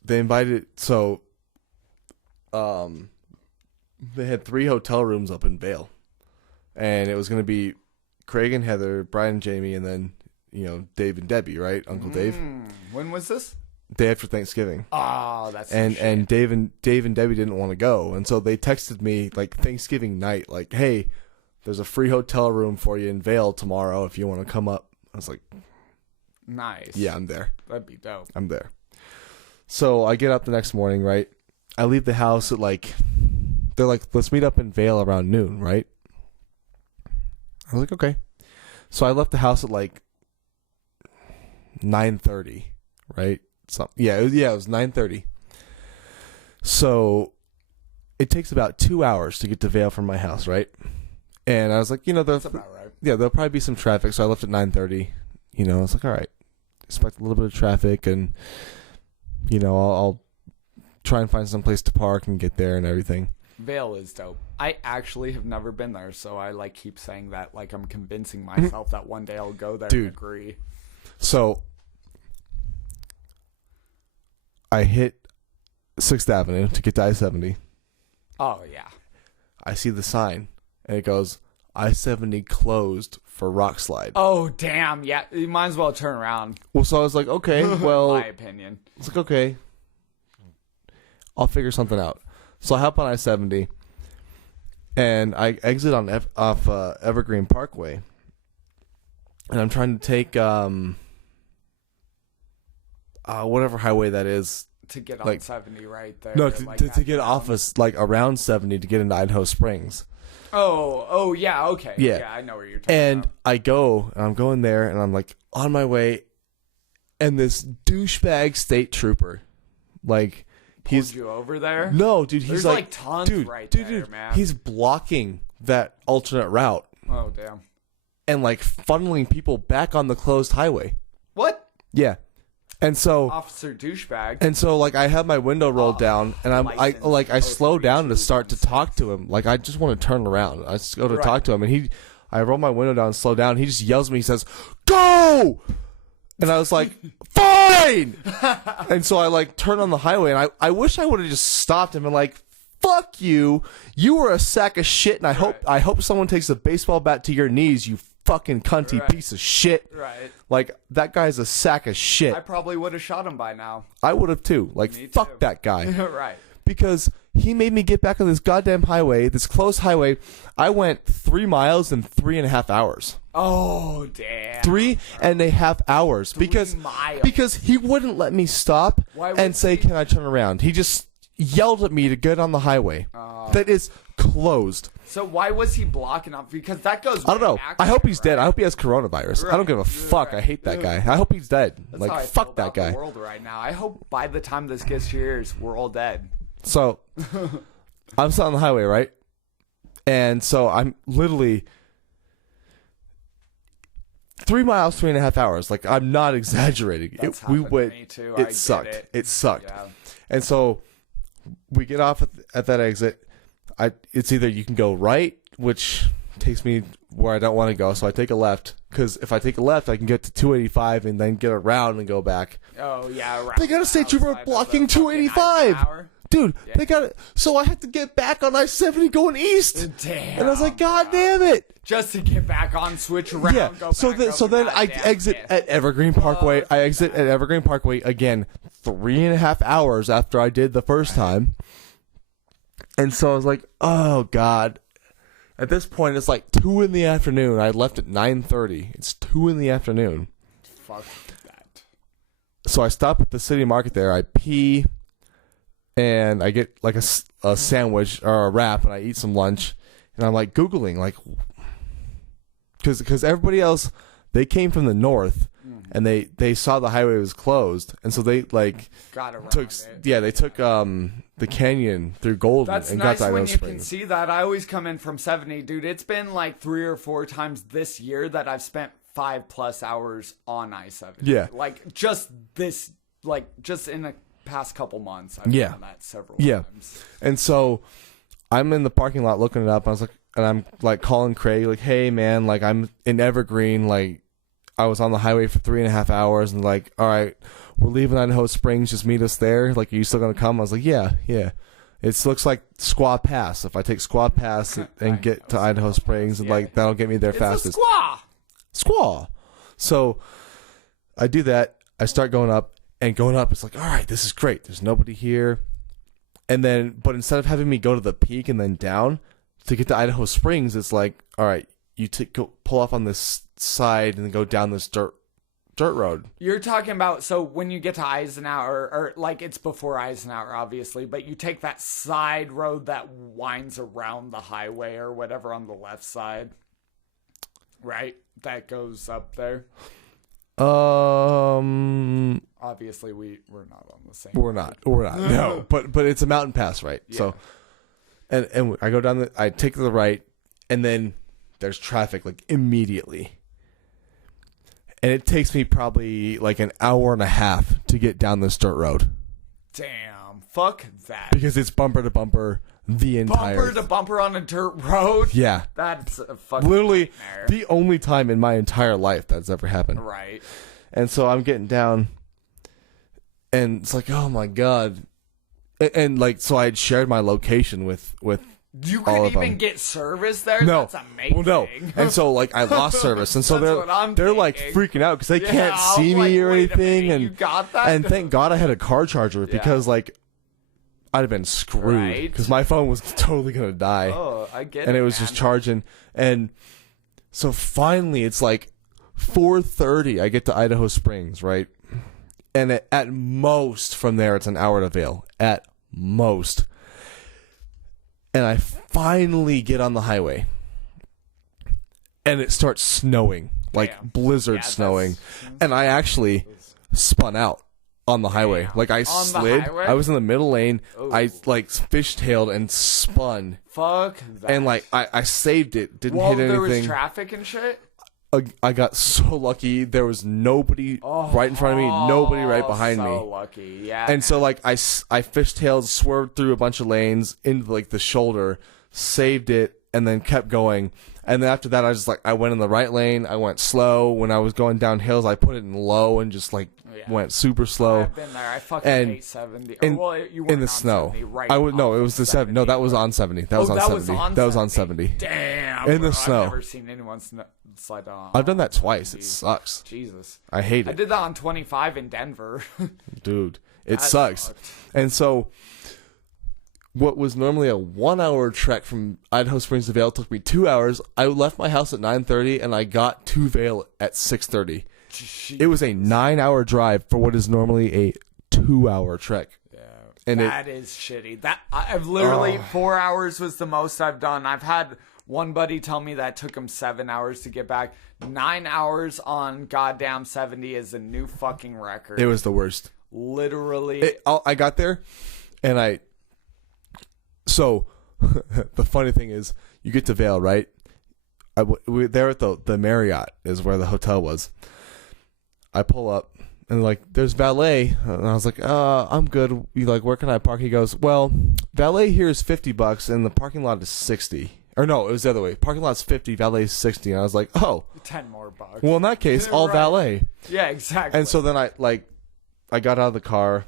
They invited, so they had 3 hotel rooms up in Vail, and it was going to be Craig and Heather, Brian and Jamie, and then Dave and Debbie, right? Uncle Dave. When was this? Day after Thanksgiving. Oh, that's and Dave and Debbie didn't want to go, and so they texted me like Thanksgiving night, like, "Hey, there's a free hotel room for you in Vail tomorrow if you want to come up." I was like, nice. "Yeah, I'm there. That'd be dope. I'm there." So I get up the next morning, right? I leave the house at they're like, "Let's meet up in Vail around noon," right? I was like, "Okay." So I left the house at 9:30, right? It was 9:30. So it takes about 2 hours to get to Vail from my house, right? And I was like, That's about right. yeah, there'll probably be some traffic, so I left at 9:30. I was like, all right, expect a little bit of traffic, and I'll try and find some place to park and get there and everything. Vail is dope. I actually have never been there, so I keep saying that like I'm convincing myself that one day I'll go there and agree. So I hit 6th Avenue to get to I-70. Oh, yeah. I see the sign, and it goes, I-70 closed for rock slide. Oh, damn. Yeah, you might as well turn around. Well, so I was like, okay, well. My opinion. It's like, okay, I'll figure something out. So I hop on I-70, and I exit on off Evergreen Parkway, and I'm trying to take whatever highway that is. To get on 70 right there. No, to get off us around 70 to get into Idaho Springs. Oh, yeah, okay. Yeah, I know where you're talking about. I'm going there, and I'm like on my way, and this douchebag state trooper, Pulled you over there? No, dude, he's There's tons right there, man. He's blocking that alternate route. Oh, damn. And funneling people back on the closed highway. What? Yeah. And so Officer douchebag. And so I have my window rolled down, and I slow down to start to talk to him. I just want to turn around. I just go to talk to him, and I roll my window down and slow down. He just yells at me. He says, "Go!" And I was like, "Fine!" And so I turn on the highway, and I wish I would have just stopped him and "Fuck you! You were a sack of shit, and I hope someone takes a baseball bat to your knees, you fucking cunty piece of shit." Right. That guy's a sack of shit. I probably would have shot him by now. I would have too. Fuck that guy. Right. Because he made me get back on this goddamn highway, this closed highway. I went 3 miles in 3.5 hours. Oh, damn. 3.5 hours. Because he wouldn't let me stop and say, "Can I turn around?" He just yelled at me to get on the highway. That is closed. So why was he blocking off? Because that goes. I don't know. I hope he's dead. I hope he has coronavirus. I don't give a fuck. I hate that guy. I hope he's dead. That's how I fuck feel that about guy. The world right now. I hope by the time this gets to yours, we're all dead. So I'm sitting on the highway, right? And so I'm literally 3 miles, 3.5 hours. I'm not exaggerating. That's happened to me too. It sucked. It sucked. Yeah. And so we get off at that exit. It's either you can go right, which takes me where I don't want to go, so I take a left. Because if I take a left, I can get to 285 and then get around and go back. Oh, yeah. They got a state trooper blocking 285. Dude, they got it. So I had to get back on I-70 going east. Damn. And I was like, God damn it. Just to get back on, switch around, Yeah. go So back then I exit at Evergreen Parkway. I exit at Evergreen Parkway again 3.5 hours after I did the first time. And so I was like, oh, God. At this point, it's 2 in the afternoon. I left at 9:30. It's 2 in the afternoon. Fuck that. So I stop at the city market there. I pee, and I get a sandwich or a wrap, and I eat some lunch. And I'm Googling, because everybody else, they came from the north, and they saw the highway was closed, and so they got around took they took the canyon through Golden. That's and nice got to when Idaho you Springs. can see that. I always come in from 70, dude. It's been 3 or 4 times this year that I've spent 5+ hours on I-70. Yeah, just in the past couple months. I've done that several times. And so I'm in the parking lot looking it up. And I'm calling Craig, hey man, I'm in Evergreen, I was on the highway for 3.5 hours, and like, all right, we're leaving Idaho Springs. Just meet us there. Like, are you still gonna come? I was like, yeah. It looks like Squaw Pass. If I take Squaw Pass and get to Idaho Springs, and like that'll get me there fastest. Squaw. So I do that. I start going up, and going up, it's like, all right, this is great. There's nobody here. And then, but instead of having me go to the peak and then down to get to Idaho Springs, it's like, all right, you go pull off on this side and then go down this dirt road. You're talking about, so when you get to Eisenhower, or like it's before Eisenhower, obviously, but you take that side road that winds around the highway or whatever on the left side, right? That goes up there. Obviously, we're not on the same. We're not. No, but it's a mountain pass, right? Yeah. So, and I go down I take the right, and then there's traffic like immediately. And it takes me probably like an hour and a half to get down this dirt road. Damn, fuck that. Because it's bumper to bumper the entire... Bumper to bumper on a dirt road? Yeah. That's a fucking literally nightmare. the only time in my entire life that's ever happened. Right. And so I'm getting down, and it's like, oh my God. And like, so I had shared my location with You all could of them. even get service there? No. That's amazing. Well, no. And so, like, I lost service. And so That's what I'm they're like thinking. freaking out because they Yeah, can't I'm see like, me or wait a anything. minute, And you got that? And thank God I had a car charger because, like, I'd have been screwed Right. because my phone was totally going to die. Oh, I get it. And it was just charging. And so finally, it's like 4:30. I get to Idaho Springs, right? And at most from there, it's an hour to Vail. At most. And I finally get on the highway. And it starts snowing. Like blizzard snowing. And I actually spun out on the highway. Like I slid. I was in the middle lane. Ooh. I like fishtailed and spun. Fuck that. And like I saved it. Didn't well, hit anything. there was traffic and shit? I got so lucky. There was nobody right in front of me, nobody right behind me. So lucky, yeah. And so like I fishtailed, swerved through a bunch of lanes into like the shoulder, saved it, and then kept going. And then after that, I went in the right lane. I went slow. When I was going down hills, I put it in low and just like went super slow. I've been there. I fucking hate 70. In, well, you in the on snow. 70, right? I would no, it was the 70. No, that was on 70. That was on 70. That was on 70. Damn. In the bro, snow. I've never seen anyone slide on. I've done that twice. It sucks. Jesus. I hate it. I did that on 25 in Denver. Dude, it That sucks. sucked. And so what was normally a 1 hour trek from Idaho Springs to Vail took me 2 hours. I left my house at 9:30 and I got to Vail at 6:30. It was a 9-hour drive for what is normally a 2-hour trek. Yeah. And that is shitty. That I've literally 4 hours was the most I've done. I've had one buddy tell me that took him 7 hours to get back. 9 hours on goddamn 70 is a new fucking record. It was the worst. Literally. I got there and so the funny thing is you get to Vail, right? We're there at the Marriott is where the hotel was. I pull up and like, there's valet. And I was like, I'm good. Where can I park? He goes, well, valet here is $50 and the parking lot is 60. Or no, it was the other way. Parking lot's 50, valet is 60. And I was like, oh. 10 more bucks. Well, in that case, all Right. valet. Yeah, exactly. And so then I got out of the car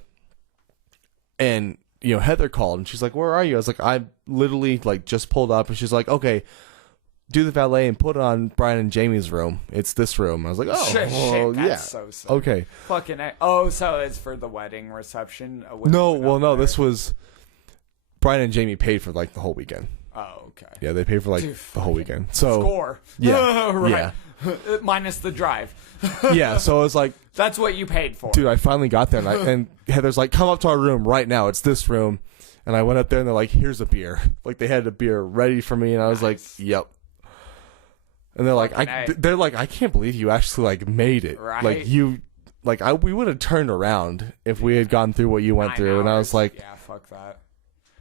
and, Heather called and she's like, where are you? I was like, I literally just pulled up and she's like, okay, do the valet and put it on Brian and Jamie's room. It's this room. I was like, oh, shit, that's yeah. so sick. Okay. Fucking so it's for the wedding reception? No, this was Brian and Jamie paid for the whole weekend. Oh, okay. Yeah, they paid for the whole weekend. So Score. Yeah. Right. Minus the drive. Yeah, so I was like, that's what you paid for. dude, I finally got there and Heather's like, come up to our room right now. It's this room. And I went up there and they're like, here's a beer. They had a beer ready for me and I was like, yep. And they're like, I can't believe you actually made it. Right. We would have turned around if we had gone through what you went 9 through. And I was hours. like, yeah, fuck that.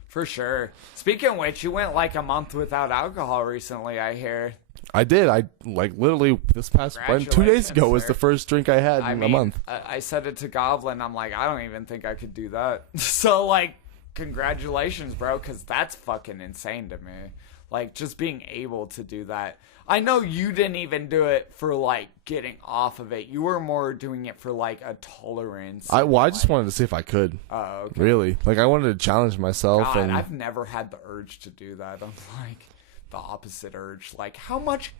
For sure. Speaking of which, you went a month without alcohol recently, I hear. I did. I literally this past 2 days ago was the first drink I had in a month. I said it to Goblin. I'm like, I don't even think I could do that. So congratulations, bro, because that's fucking insane to me. Like, just being able to do that. I know you didn't even do it for, like, getting off of it. You were more doing it for, like, a tolerance. I just wanted to see if I could. Oh, okay. Really? Like, I wanted to challenge myself. God, and I've never had the urge to do that. I'm like, the opposite urge. Like, how much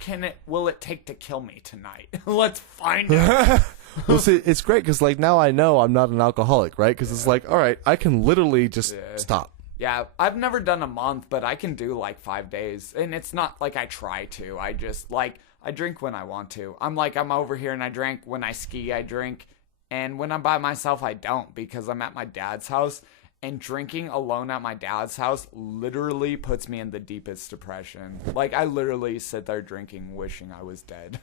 will it take to kill me tonight? Let's find out. Well, see, it's great because, like, now I know I'm not an alcoholic, right? Because it's like, all right, I can literally just stop. Yeah, I've never done a month, but I can do like 5 days. And it's not like I try to. I just, like, I drink when I want to. I'm over here and I drink. When I ski, I drink. And when I'm by myself, I don't because I'm at my dad's house. And drinking alone at my dad's house literally puts me in the deepest depression. Like, I literally sit there drinking, wishing I was dead.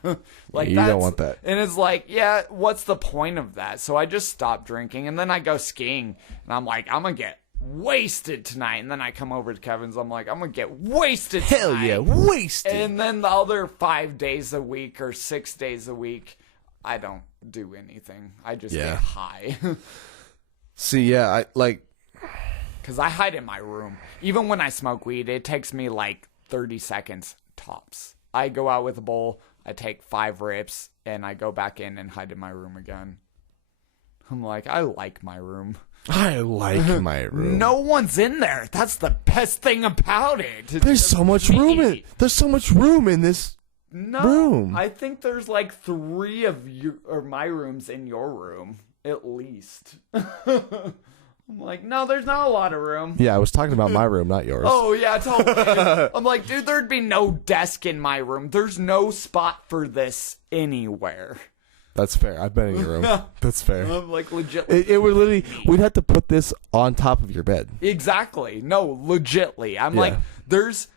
Like, you don't want that. And it's like, yeah, what's the point of that? So I just stop drinking. And then I go skiing. And I'm like, I'm going to get wasted tonight. And then I come over to Kevin's. I'm like, I'm going to get wasted tonight. Hell yeah, wasted. And then the other 5 days a week or 6 days a week, I don't do anything. I just get high. See, yeah, I like... Because I hide in my room. Even when I smoke weed, it takes me like 30 seconds tops. I go out with a bowl, I take 5 rips, and I go back in and hide in my room again. I'm like, I like my room. I like my room. No one's in there. That's the best thing about it. There's so much room there's so much room in this room. I think there's like 3 of my rooms in your room, at least. I'm like, no, there's not a lot of room. Yeah, I was talking about my room, not yours. Oh, yeah, totally. I'm like, dude, there'd be no desk in my room. There's no spot for this anywhere. That's fair. I've been in your room. That's fair. I'm like, legit. It would literally, we'd have to put this on top of your bed. Exactly. No, legitly. I'm like, there's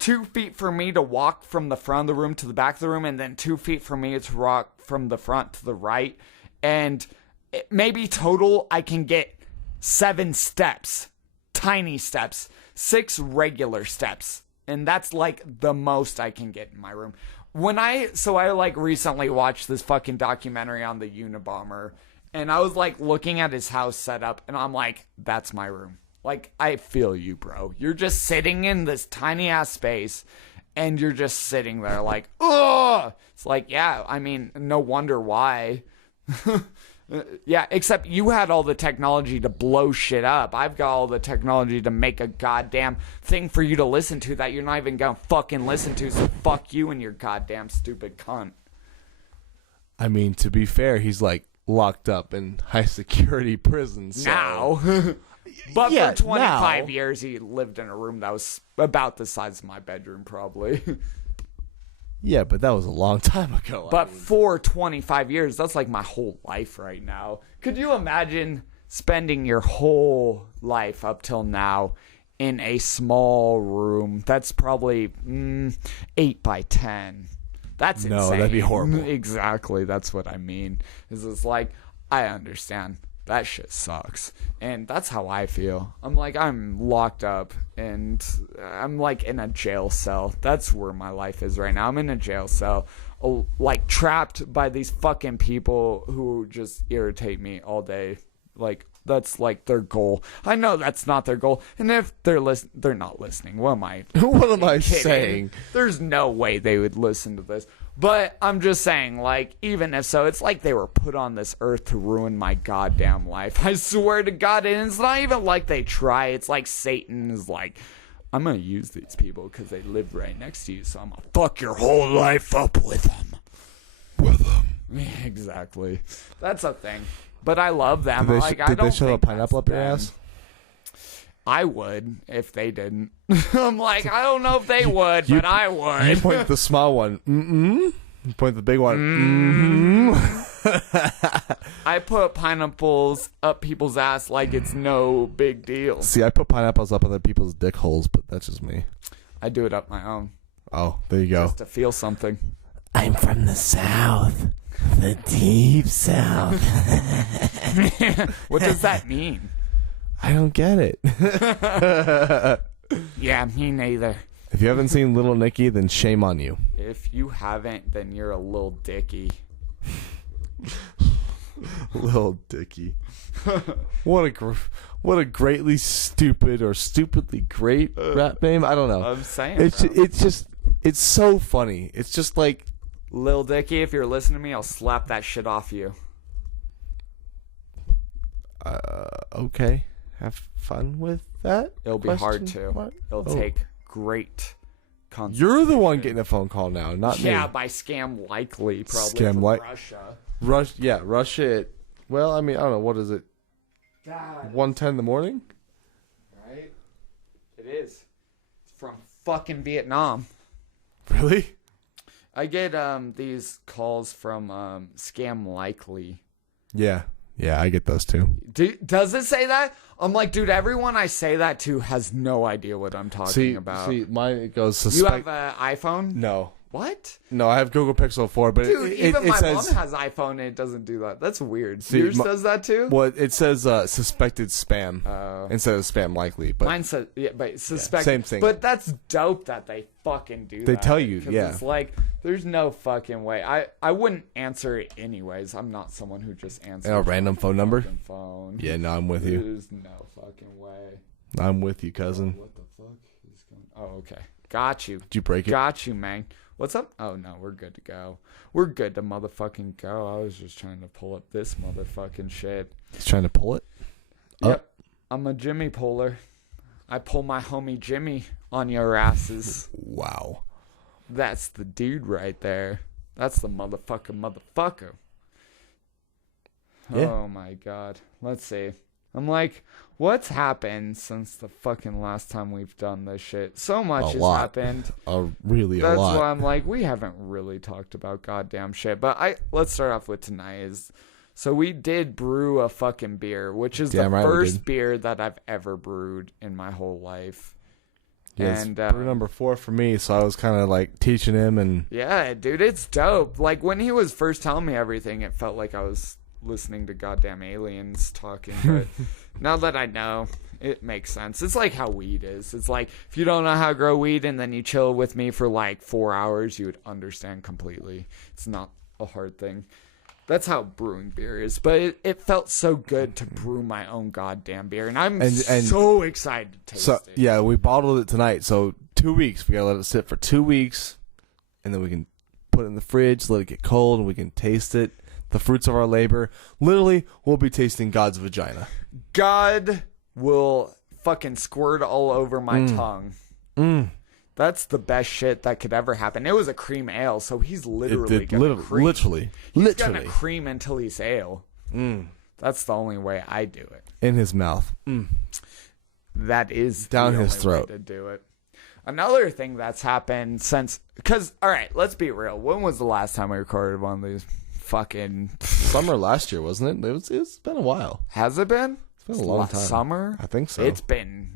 2 feet for me to walk from the front of the room to the back of the room, and then 2 feet for me to walk from the front to the right. And maybe total, I can get 7 steps, tiny steps, 6 regular steps. And that's like the most I can get in my room. I like recently watched this fucking documentary on the Unabomber, and I was like looking at his house setup, and I'm like, that's my room. Like, I feel you, bro. You're just sitting in this tiny ass space, and you're just sitting there like, ugh. It's like, yeah, I mean, no wonder why. Yeah, except you had all the technology to blow shit up. I've got all the technology to make a goddamn thing for you to listen to that you're not even gonna fucking listen to, so fuck you and your goddamn stupid cunt. I mean, to be fair, he's like locked up in high security prison. So. Now. But Yeah, for 25 now. years, he lived in a room that was about the size of my bedroom, probably. Yeah, but that was a long time ago. But for 25 years, that's like my whole life right now. Could you imagine spending your whole life up till now in a small room that's probably 8 by 10? That's insane. No, that'd be horrible. Exactly. That's what I mean. It's like, I understand. That shit sucks. And that's how I feel. I'm like, I'm locked up and I'm like in a jail cell. That's where my life is right now. I'm in a jail cell, like trapped by these fucking people who just irritate me all day. Like, that's like their goal. I know that's not their goal. And if they're they're not listening. What am I What am I kidding? saying? There's no way they would listen to this. But I'm just saying, like, even if so, it's like they were put on this earth to ruin my goddamn life. I swear to God. And it's not even like they try. It's like Satan is like, I'm going to use these people because they live right next to you. So I'm going to fuck your whole life up with them. Exactly. That's a thing. But I love them. Did they, like, I did don't they shove a think pineapple up that's your them. ass? I would if they didn't. I'm like, I don't know if they would, but I would. You point the small one. You point the big one. I put pineapples up people's ass like it's no big deal. See, I put pineapples up other people's dick holes, but that's just me. I do it up my own. Oh, there you go. Just to feel something. I'm from the South. The deep South. What does that mean? I don't get it. Yeah, me neither. If you haven't seen Little Nicky, then shame on you. If you haven't, then you're a little dicky. Little Dicky. What What a greatly stupid or stupidly great rap name. I don't know. I'm saying, It's so funny. It's just like, Lil Dicky, if you're listening to me, I'll slap that shit off you. okay, have fun with that. It'll be hard Question to. mark? It'll Oh. take great concentration. You're the one getting a phone call now, not Yeah, me. by Scam Likely, probably Scam from Like- Russia. Russia. Well, I mean, I don't know. What is it? God, 1:10 in the morning? right? It is. It's from fucking Vietnam. Really? I get these calls from Scam Likely. Yeah, I get those too. Does it say that? I'm like, dude, everyone I say that to has no idea what I'm talking about. See, mine it goes. You have an iPhone? No, What? no, I have Google Pixel 4, but Dude, it even my says, mom has iPhone and it doesn't do that. That's weird. See, Yours does that too? Well, it says suspected spam instead of spam likely, but Mine says, yeah, but suspect. same thing. But that's dope that they fucking do that. They tell you, 'cause yeah. It's like, there's no fucking way. I wouldn't answer it anyways. I'm not someone who just answers a random my phone number. fucking phone. Yeah, no, I'm with you. There's no fucking way. I'm with you, cousin. What the fuck is going? Oh, okay. Got you. Did you break it? Got you, man. What's up? Oh, no, we're good to go. We're good to motherfucking go. I was just trying to pull up this motherfucking shit. He's trying to pull it. Yep. I'm a Jimmy puller. I pull my homie Jimmy on your asses. Wow. That's the dude right there. That's the motherfucker. Yeah. Oh, my God. Let's see. I'm like, what's happened since the fucking last time we've done this shit? So much has lot. happened. Really a That's lot. why I'm like, we haven't really talked about goddamn shit. But let's start off with tonight. So we did brew a fucking beer, which is Damn the right we first did. beer that I've ever brewed in my whole life. Yeah, and it's brew number 4 for me, so I was kind of like teaching him, and yeah, dude, it's dope. Like when he was first telling me everything, it felt like I was listening to goddamn aliens talking. But now that I know, it makes sense. It's like how weed is. It's like if you don't know how to grow weed and then you chill with me for like 4 hours, you would understand completely. It's not a hard thing. That's how brewing beer is. But it felt so good to brew my own goddamn beer, and I'm And- so excited to taste so it. yeah, we bottled it tonight. So 2 weeks, we gotta let it sit for 2 weeks, and then we can put it in the fridge, let it get cold, and we can taste it. The fruits of our labor. Literally, we'll be tasting God's vagina. God will fucking squirt all over my tongue. That's the best shit that could ever happen. It was a cream ale, so he's literally gonna cream. Literally, He's gonna cream until he's ale. That's the only way I do it. in his mouth. That is Down the his only throat. way to do it. Another thing that's happened since, because all right, let's be real. When was the last time we recorded one of these? Fucking Summer last year, wasn't it? It's been a while. has it been? It's been a long time. Summer? I think so. It's been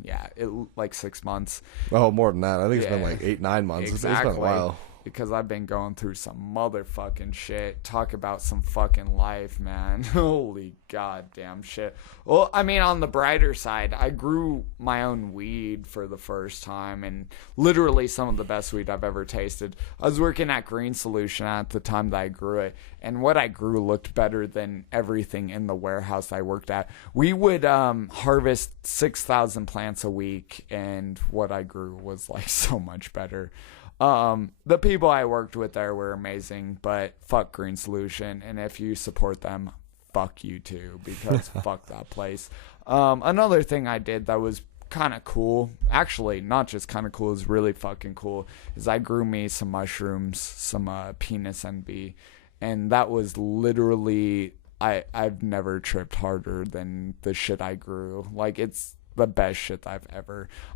like 6 months. Oh, more than that. I think it's been Yeah. like 8-9 months. Exactly. It's been a while. Because I've been going through some motherfucking shit. Talk about some fucking life, man. Holy goddamn shit. Well, I mean, on the brighter side, I grew my own weed for the first time, and literally some of the best weed I've ever tasted. I was working at Green Solution at the time that I grew it, and what I grew looked better than everything in the warehouse I worked at. We would harvest 6,000 plants a week, and what I grew was like so much better. The people I worked with there were amazing, but fuck Green Solution, and if you support them, fuck you too, because fuck that place. Another thing I did that was kind of cool, actually not just kind of cool, is really fucking cool, is I grew me some mushrooms, some penis NB, and that was literally, I've never tripped harder than the shit I grew. Like, it's the best shit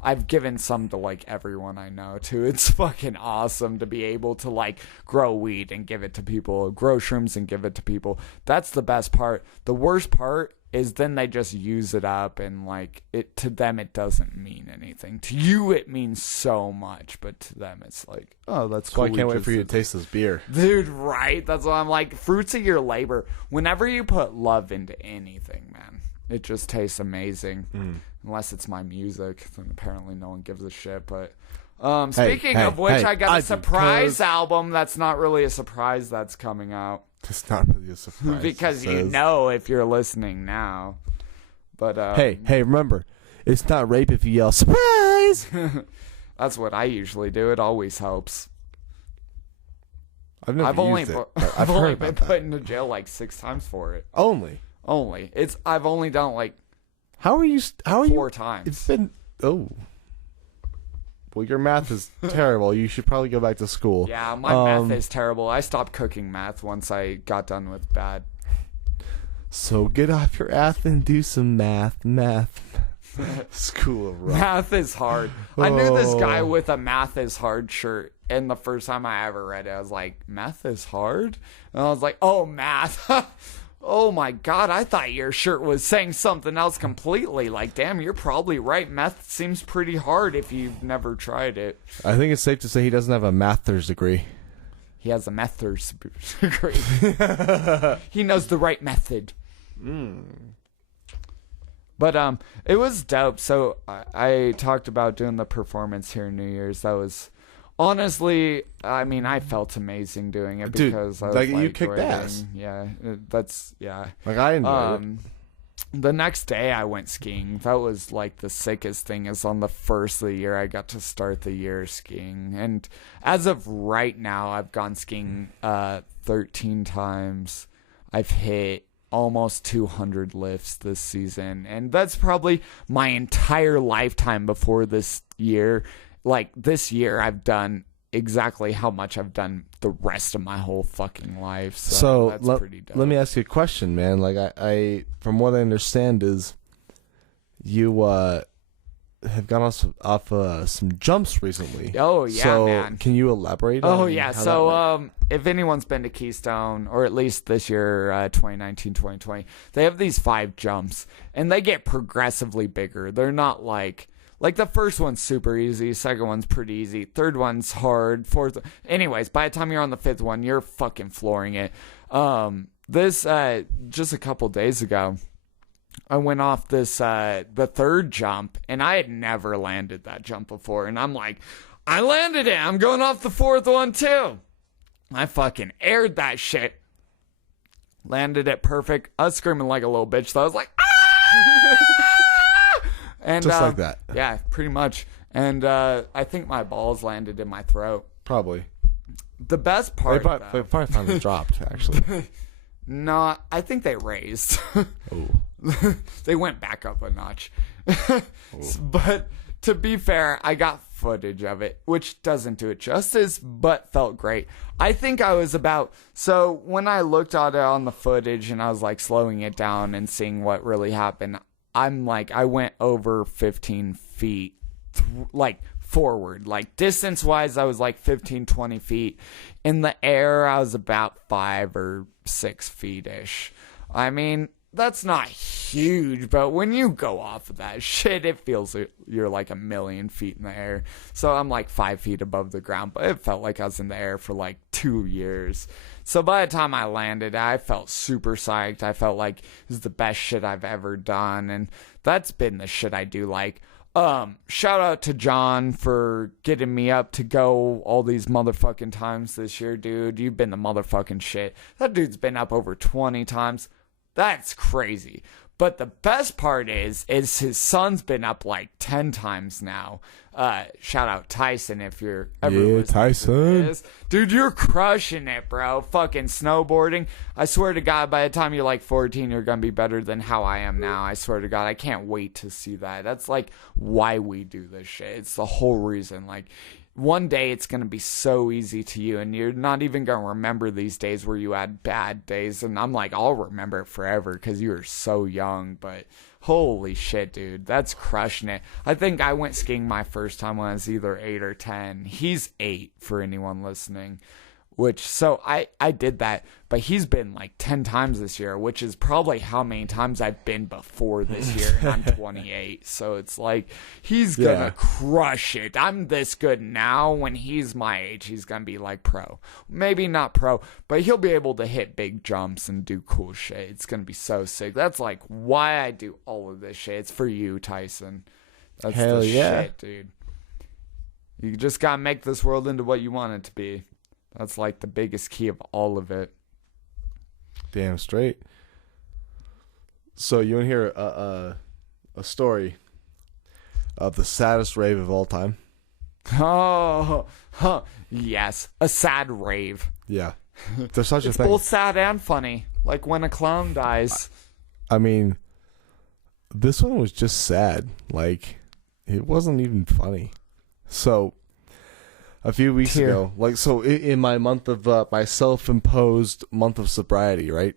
I've given some to like everyone I know too. It's fucking awesome to be able to like grow weed and give it to people, grow shrooms and give it to people. That's the best part. The worst part is then they just use it up, and like it, to them it doesn't mean anything. To you it means so much, but to them it's like, oh, that's So cool. I can't wait for you to taste this beer. Dude, right? That's why I'm like, fruits of your labor. Whenever you put love into anything, man, it just tastes amazing. Unless it's my music, then apparently no one gives a shit. But speaking of which, I got a surprise album that's not really a surprise that's coming out. It's not really a surprise. Because you know if you're listening now. But Hey, remember, it's not rape if you yell surprise. that's what I usually do. It always helps. I've never I've only used it. I've heard only about been that. put into jail like 6 times for it. Only. I've only done like How are you? 4 times. It's been. Oh. Well, your math is terrible. You should probably go back to school. Yeah, my math is terrible. I stopped cooking math once I got done with bad. So get off your ass and do some math. School of rock. Math is hard. I knew this guy Oh. with a math is hard shirt, and the first time I ever read it, I was like, math is hard? And I was like, oh, math. Oh my God, I thought your shirt was saying something else completely. Like, damn, you're probably right. Math seems pretty hard if you've never tried it. I think it's safe to say he doesn't have a master's degree. He has a method's degree. He knows the right method. But it was dope. So I talked about doing the performance here in New Year's. That was honestly, I mean, I felt amazing doing it Dude, because I was like, like you kicked waiting. ass. Yeah, yeah. Like, I enjoyed it. The next day I went skiing. That was like the sickest thing. Is on the first of the year I got to start the year skiing, and as of right now I've gone skiing 13 times. I've hit almost 200 lifts this season, and that's probably my entire lifetime before this year. Like this year I've done exactly how much I've done the rest of my whole fucking life. So that's pretty dope. Let me ask you a question, man. Like I from what I understand is you have gone off some jumps recently. Oh yeah, so man. Can you elaborate? Oh on yeah. how that So went? if anyone's been to Keystone, or at least this year, 2019, 2020, they have these 5 jumps, and they get progressively bigger. They're not like the first one's super easy, second one's pretty easy, third one's hard, fourth. Anyways, by the time you're on the 5th one, you're fucking flooring it. This just a couple days ago, I went off this the 3rd jump, and I had never landed that jump before, and I'm like, I landed it. I'm going off the 4th one too. I fucking aired that shit. Landed it perfect. I was screaming like a little bitch, so I was like, ah! And, Just like that. Yeah, pretty much. And I think my balls landed in my throat. Probably. The best They part, probably finally dropped, actually. no, I think they raised. Oh. They went back up a notch. But to be fair, I got footage of it, which doesn't do it justice, but felt great. I think I was so when I looked at it on the footage and I was like slowing it down and seeing what really happened, I'm like, I went over 15 feet, like forward, like distance wise, I was like 15, 20 feet. In the air, I was about 5 or 6 feet ish. I mean, that's not huge, but when you go off of that shit, it feels like you're like a million feet in the air. So I'm like 5 feet above the ground, but it felt like I was in the air for like 2 years. So by the time I landed, I felt super psyched. I felt like this is the best shit I've ever done. And that's been the shit I do. Like, shout out to John for getting me up to go all these motherfucking times this year, dude. You've been the motherfucking shit. That dude's been up over 20 times. That's crazy. But the best part is his son's been up like 10 times now. Shout out Tyson if you're ever listening to Tyson. this. Dude, you're crushing it, bro. Fucking snowboarding. I swear to God, by the time you're like 14, you're going to be better than how I am now. I swear to God, I can't wait to see that. That's like why we do this shit. It's the whole reason. Like, one day it's going to be so easy to you, and you're not even going to remember these days where you had bad days. And I'm like, I'll remember it forever because you were so young. But holy shit, dude, that's crushing it. I think I went skiing my first time when I was either 8 or 10. He's 8 for anyone listening. So I did that, but he's been like 10 times this year, which is probably how many times I've been before this year, and I'm 28. So it's like, he's gonna crush it. I'm this good now. When he's my age, he's gonna be like pro. Maybe not pro, but he'll be able to hit big jumps and do cool shit. It's gonna be so sick. That's like why I do all of this shit. It's for you, Tyson. That's Hell the yeah. shit, dude. You just gotta make this world into what you want it to be. That's like the biggest key of all of it. Damn straight. So you want to hear a story of the saddest rave of all time. Oh, huh. Yes, a sad rave. Yeah. There's such It's a thing. both sad and funny, like when a clown dies. I mean, this one was just sad. Like, it wasn't even funny. So, a few weeks ago, like, so in my month of, my self-imposed month of sobriety, right?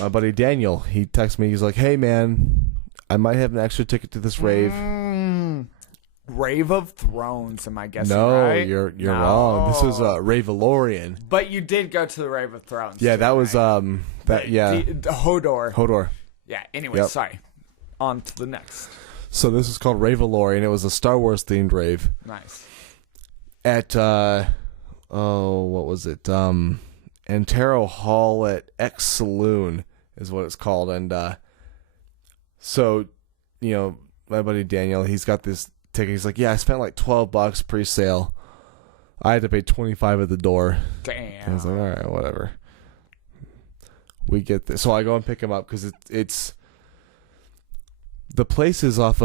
My buddy Daniel, he texted me, he's like, hey man, I might have an extra ticket to this rave. Rave of Thrones, am I guessing No, right? you're wrong. This was, Ravelorian. But you did go to the Rave of Thrones. Yeah, too, that was, right? Hodor. Hodor. Yeah, anyway, Yep. sorry. On to the next. So this was called Ravelorian. It was a Star Wars themed rave. Nice. At what was it? Antero Hall at X Saloon is what it's called. And so, you know, my buddy Daniel, he's got this ticket. He's like, yeah, I spent like $12 pre-sale. I had to pay $25 at the door. Damn. I was like, all right, whatever. We get this. So I go and pick him up because it's the place is off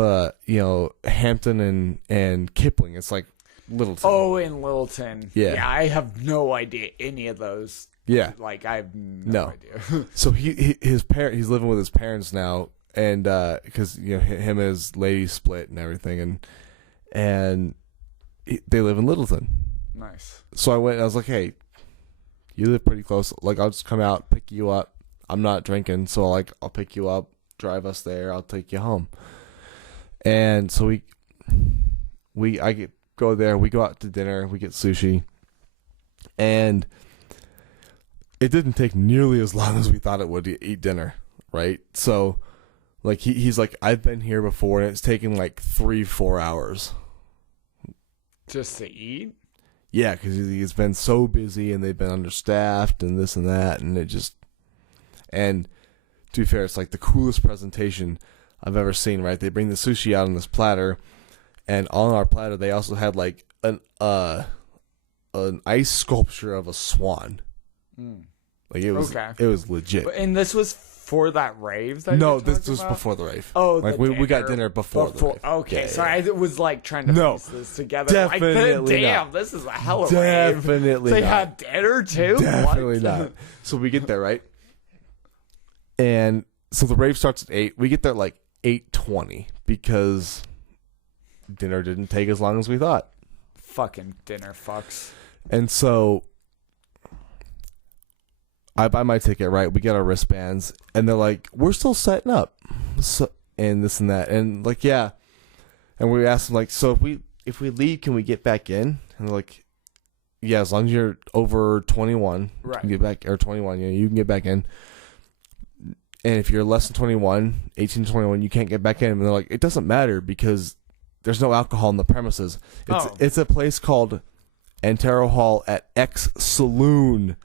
Hampton and Kipling. It's like Littleton. Oh, in Littleton. Yeah. I have no idea any of those. Yeah. Like, I have no idea. So he's living with his parents now, and because him and his lady split and everything, and they live in Littleton. Nice. So I went and I was like, hey, you live pretty close. Like, I'll just come out, pick you up. I'm not drinking, so I'll pick you up, drive us there. I'll take you home. And so go there. We go out to dinner. We get sushi, and it didn't take nearly as long as we thought it would to eat dinner, right? So, like, he's like, I've been here before, and it's taken like 3-4 hours. Just to eat? Yeah, because he's been so busy, and they've been understaffed, and this and that, and and to be fair, it's like the coolest presentation I've ever seen, right? They bring the sushi out on this platter, and on our platter, they also had like an ice sculpture of a swan. Like, it was legit. And this was for that rave that No, you're this talking was about? before the rave. Oh, like the we got dinner before the rave. Okay, Yeah, sorry, yeah. I was like trying to No, piece this together. definitely like, damn, not. this is a hell of a rave. Definitely They not. had dinner too? Definitely What? not. So we get there, right? And so the rave starts at 8. We get there at like 8:20 because dinner didn't take as long as we thought. Fucking dinner fucks. And so I buy my ticket, right? We get our wristbands, and they're like, we're still setting up. So, and this and that. And like, yeah. And we asked them, like, so if we leave, can we get back in? And they're like, yeah, as long as you're over 21, Right. you can get back, or 21, you can get back in. And if you're less than 21, 18 to 21, you can't get back in. And they're like, it doesn't matter because there's no alcohol in the premises. It's a place called Antero Hall at X Saloon.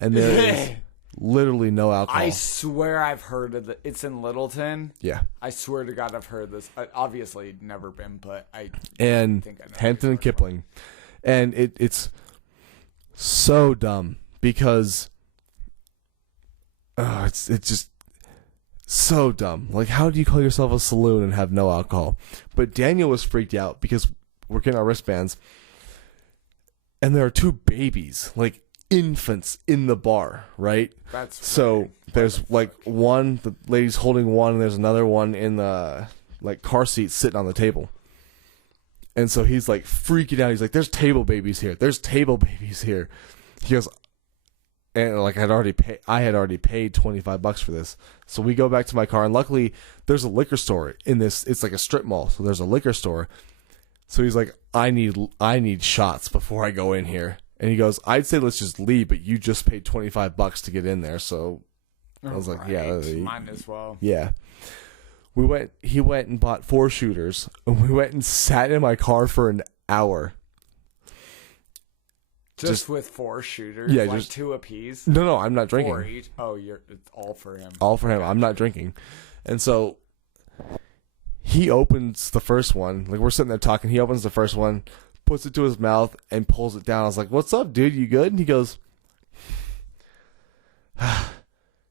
And there is literally no alcohol. I swear I've heard of it. It's in Littleton. Yeah. I swear to God I've heard this. I obviously never been, but I And think I know Hampton and Kipling. And it's so dumb because it's just so dumb. Like, how do you call yourself a saloon and have no alcohol? But Daniel was freaked out because we're getting our wristbands, and there are 2 babies, like infants, in the bar, right? That's So weird. there's like one, the lady's holding one, and there's another one in the like car seat sitting on the table. And so he's like freaking out. He's like, "There's table babies here. There's table babies here." He goes, and like I had already paid $25 for this. So we go back to my car, and luckily there's a liquor store in this. It's like a strip mall, so there's a liquor store. So he's like, "I need shots before I go in here." And he goes, "I'd say let's just leave, but you just paid $25 to get in there." So I was like, "Yeah, might as well." yeah." He went and bought 4 shooters, and we went and sat in my car for an hour. Just with 4 shooters? Yeah, like just 2 apiece? No, I'm not drinking. 4 each? Oh, it's all for him. All for him. I'm not drinking. And so he opens the first one. Like, we're sitting there talking. He opens the first one, puts it to his mouth, and pulls it down. I was like, "What's up, dude? You good?" And he goes,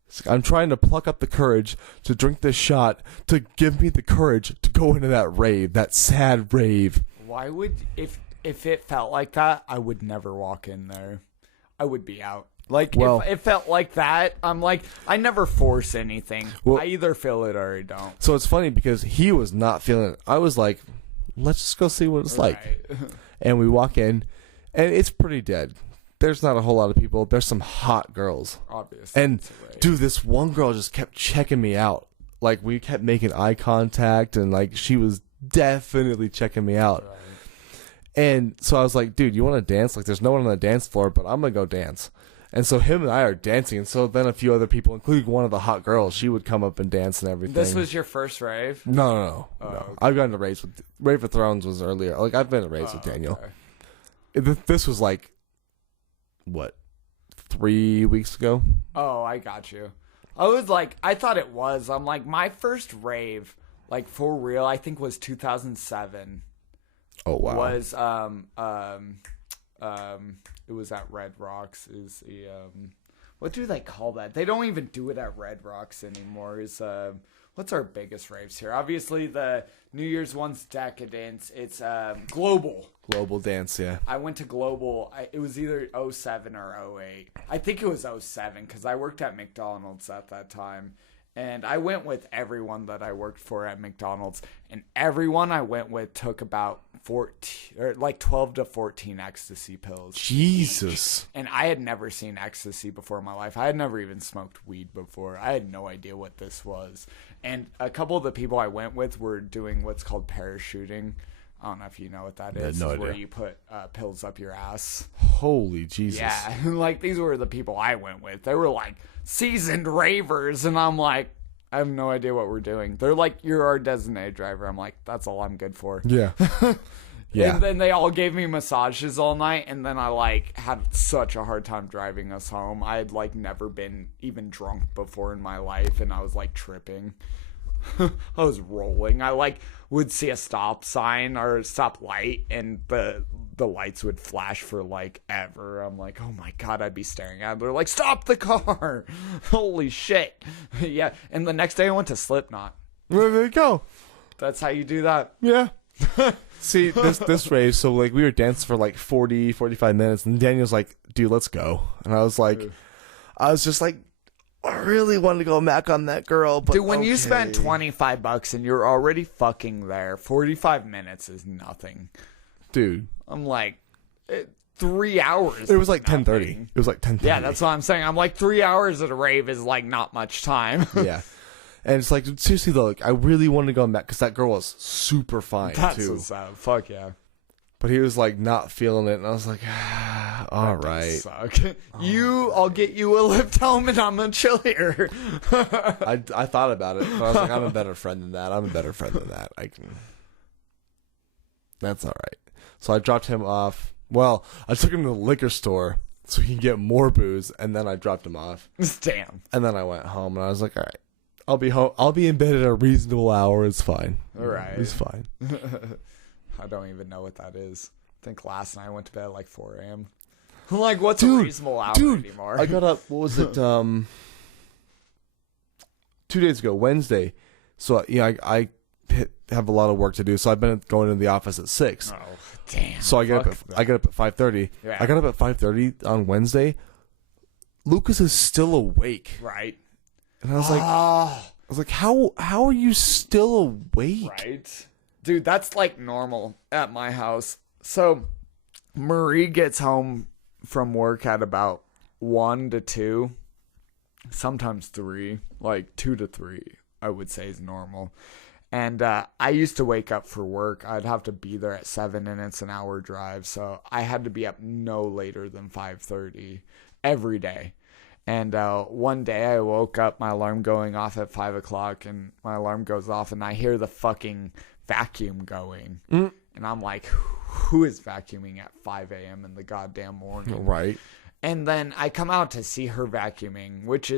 It's like, I'm trying to pluck up the courage to drink this shot to give me the courage to go into that rave, that sad rave. Why would if it felt like that, I would never walk in there. I would be out. Like, Well- if it felt like that, I'm like, I never force anything. Well- I either feel it or I don't. So it's funny because he was not feeling it. I was like, let's just go see what it's like. Right. And we walk in, and it's pretty dead. There's not a whole lot of people. There's some hot girls. Obviously. And, it's a rave. dude, this one girl just kept checking me out. Like, we kept making eye contact, and, like, she was definitely checking me out. Right. And so I was like, dude, you want to dance? Like, there's no one on the dance floor, but I'm going to go dance. And so him and I are dancing. And so then a few other people, including one of the hot girls, she would come up and dance and everything. This was your first rave? No. Okay. I've gone to raves with... Rave of Thrones was earlier. Like, I've been to raves with Daniel. Okay. This was like, what, 3 weeks ago? Oh, I got you. I thought it was. I'm like, my first rave, like, for real, I think was 2007. Oh, wow. Was, it was at Red Rocks. Is the, what do they call that? They don't even do it at Red Rocks anymore. What's our biggest raves here? Obviously, the New Year's one's Decadence. It's, Global. Global dance, yeah. I went to Global. It was either 07 or 08. I think it was 07 because I worked at McDonald's at that time. And I went with everyone that I worked for at McDonald's. And everyone I went with took about 12 to 14 ecstasy pills. Jesus. And I had never seen ecstasy before in my life. I had never even smoked weed before. I had no idea what this was. And a couple of the people I went with were doing what's called parachuting. I don't know if you know what that is. no It's where idea. you put pills up your ass. Holy Jesus. Yeah, like these were the people I went with. They were like seasoned ravers, and I'm like, I have no idea what we're doing. They're like, you're our designated driver. I'm like, that's all I'm good for. Yeah. Yeah. And then they all gave me massages all night, and then I like had such a hard time driving us home. I had like never been even drunk before in my life, and I was like tripping. I was rolling. I like would see a stop sign or a stop light, and the lights would flash for like ever. I'm like, oh my god, I'd be staring at it. They're like, stop the car. Holy shit. Yeah. And the next day I went to Slipknot. There you go. That's how you do that. Yeah. See, this rave, so like we were dancing for like 40, 45 minutes, and Daniel's like, dude, let's go. And I was just like, I really wanted to go back on that girl, but Dude, when you okay. spent $25 and you're already fucking there, 45 minutes is nothing. Dude, I'm like, 3 hours. it was like is 10:30. nothing. It was like 10:30. Yeah, that's what I'm saying. I'm like, 3 hours at a rave is like not much time. Yeah. And it's like, seriously though, like, I really wanted to go back because that girl was super fine That's too. what's up. Fuck yeah. But he was like not feeling it, and I was like, all That right. does suck. I'll get you a lift home and I'm gonna chill here. I thought about it, but I was like, I'm a better friend than that. I can. That's all right. So I dropped him off. Well, I took him to the liquor store so he can get more booze, and then I dropped him off. Damn. And then I went home, and I was like, all right, I'll be home. I'll be in bed at a reasonable hour. It's fine. All right. It's fine. I don't even know what that is. I think last night I went to bed at like 4 a.m. I'm like, what's a Dude, reasonable hour anymore? I got up, what was it, 2 days ago, Wednesday. So, yeah, I have a lot of work to do, so I've been going to the office at 6. Oh, damn. So I get up at 5:30. Yeah. I got up at 5:30 on Wednesday. Lucas is still awake. Right. And I was like, how are you still awake? Right. Dude, that's like normal at my house. So Marie gets home from work at about 1 to 2, sometimes 3, like 2 to 3, I would say is normal. And I used to wake up for work. I'd have to be there at 7, and it's an hour drive. So I had to be up no later than 5:30 every day. And one day I woke up, my alarm going off at 5 o'clock, and my alarm goes off, and I hear the fucking vacuum going. And I'm like, who is vacuuming at 5 a.m. in the goddamn morning? Right. And then I come out to see her vacuuming, which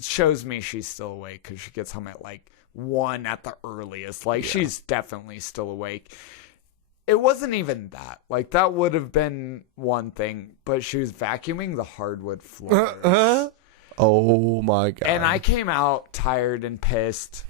shows me she's still awake because she gets home at like 1 at the earliest. Like, she's definitely still awake. It wasn't even that. Like, that would have been one thing, but she was vacuuming the hardwood floors. Oh my god. And I came out tired and pissed.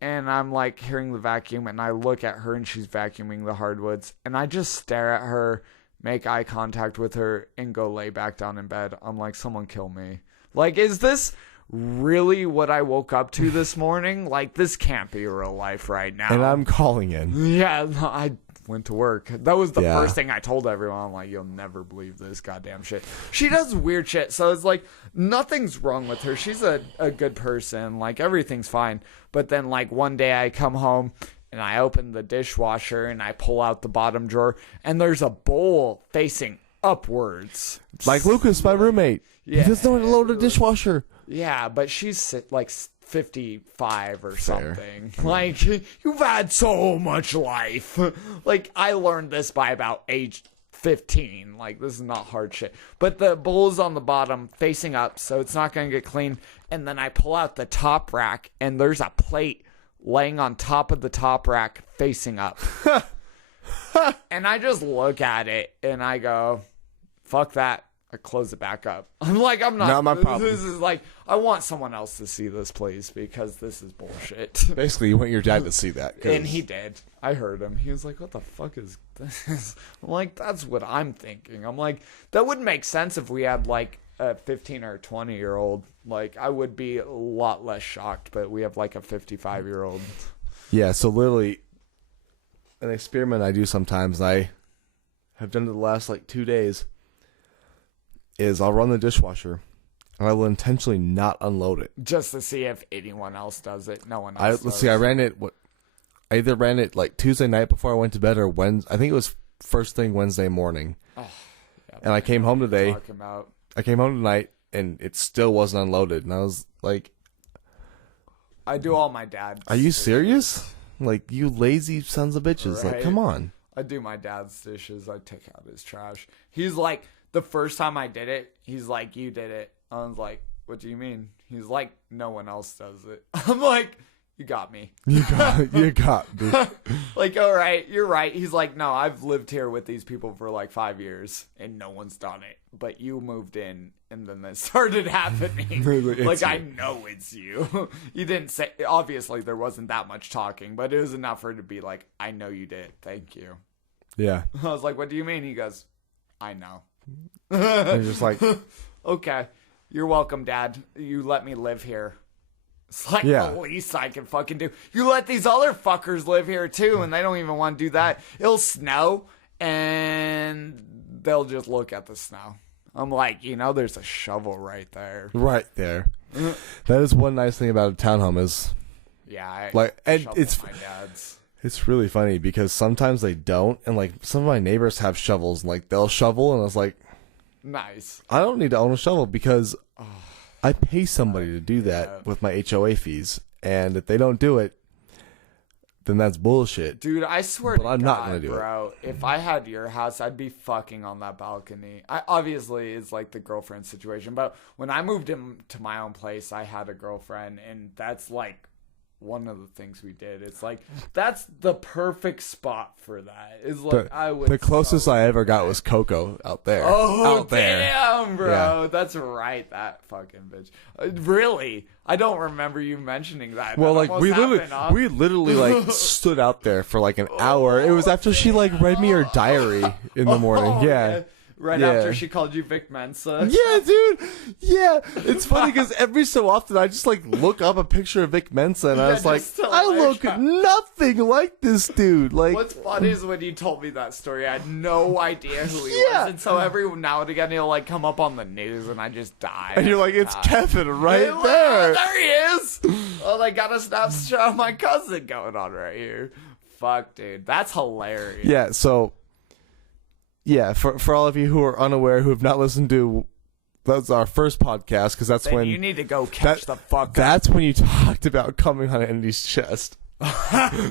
And I'm like hearing the vacuum, and I look at her and she's vacuuming the hardwoods. And I just stare at her, make eye contact with her, and go lay back down in bed. I'm like, someone kill me. Like, is this really what I woke up to this morning? Like, this can't be real life right now. And I'm calling in. Yeah, no, I went to work. That was the Yeah. first thing I told everyone. I'm like, you'll never believe this goddamn shit. She does weird shit, so it's like, nothing's wrong with her. She's a good person. Like, everything's fine. But then, like, one day I come home, and I open the dishwasher, and I pull out the bottom drawer, and there's a bowl facing upwards. Like Lucas, my roommate. Yeah. He doesn't know how to load a dishwasher. Yeah, but she's like 55 or something. Like, you've had so much life. Like, I learned this by about age 15. Like, this is not hard shit. But the bowl is on the bottom facing up, so it's not going to get clean. And then I pull out the top rack, and there's a plate laying on top of the top rack facing up. And I just look at it, and I go, fuck that. I close it back up. I'm like, I'm not my problem. This is like, I want someone else to see this, please, because this is bullshit. Basically, you want your dad to see that. 'cause- And he did. I heard him. He was like, what the fuck is this? I'm like, that's what I'm thinking. I'm like, that would make sense if we had like a 15 or 20-year-old. Like, I would be a lot less shocked, but we have like a 55-year-old. Yeah, so literally, an experiment I do sometimes, I have done it the last like 2 days, is I'll run the dishwasher, and I will intentionally not unload it. Just to see if anyone else does it. No one else Let's does. see, I either ran it like Tuesday night before I went to bed, or I think it was first thing Wednesday morning. Yeah, And I came home today. talking about. I came home tonight, and it still wasn't unloaded. And I was like, I do all my dad's. are you serious? Like, you lazy sons of bitches. Like, Right. come on. I do my dad's dishes. I take out his trash. He's like, the first time I did it, he's like, you did it. I was like, what do you mean? He's like, no one else does it. I'm like, you got me. You got me. Like, all right, you're right. He's like, no, I've lived here with these people for like 5 years, and no one's done it. But you moved in, and then that started happening. Like, I know it's you. You didn't say, obviously there wasn't that much talking, but it was enough for it to be like, I know you did. Thank you. Yeah. I was like, what do you mean? He goes, I know. And you're just like, Okay, you're welcome, Dad. You let me live here. It's like Yeah. the least I can fucking do. You let these other fuckers live here too, and they don't even want to do that. It'll snow, and they'll just look at the snow. I'm like, there's a shovel right there. right there. That is one nice thing about a townhome is, Yeah, I Like, and shovel it's- my dad's. it's really funny because sometimes they don't, and like some of my neighbors have shovels, and like they'll shovel, and I was like, Nice. I don't need to own a shovel because I pay somebody to do that with my HOA fees, and if they don't do it, then that's bullshit. Dude, I swear But to I'm God, not gonna do it. bro, if I had your house, I'd be fucking on that balcony. Obviously, it's like the girlfriend situation, but when I moved into my own place, I had a girlfriend, and that's like one of the things we did. It's like, that's the perfect spot for that. It's like, I would. The closest I ever got was Coco out there. Oh, out there. damn, bro. Yeah. That's right, that fucking bitch. Really? I don't remember you mentioning that. Well, That like almost happened, huh? we literally like stood out there for like an hour. It was after she like read me her diary in the morning. Oh, Yeah. Right Yeah. after she called you Vic Mensa. Yeah, dude. Yeah, it's funny because every so often I just like look up a picture of Vic Mensa and I Yeah, was like, just to I look like- nothing like this dude. Like, What's funny is when you told me that story, I had no idea who he Yeah. was. And so every now and again, he'll like come up on the news and I just die. and you're like, it's Die. Kevin right Hey, there. There he is. Oh, they got a snapshot of my cousin going on right here. Fuck, dude. That's hilarious. Yeah, so yeah, for all of you who are unaware, who have not listened to that's our first podcast, because that's Then when you need to go catch the fuck up. that's when you talked about coming on Andy's chest.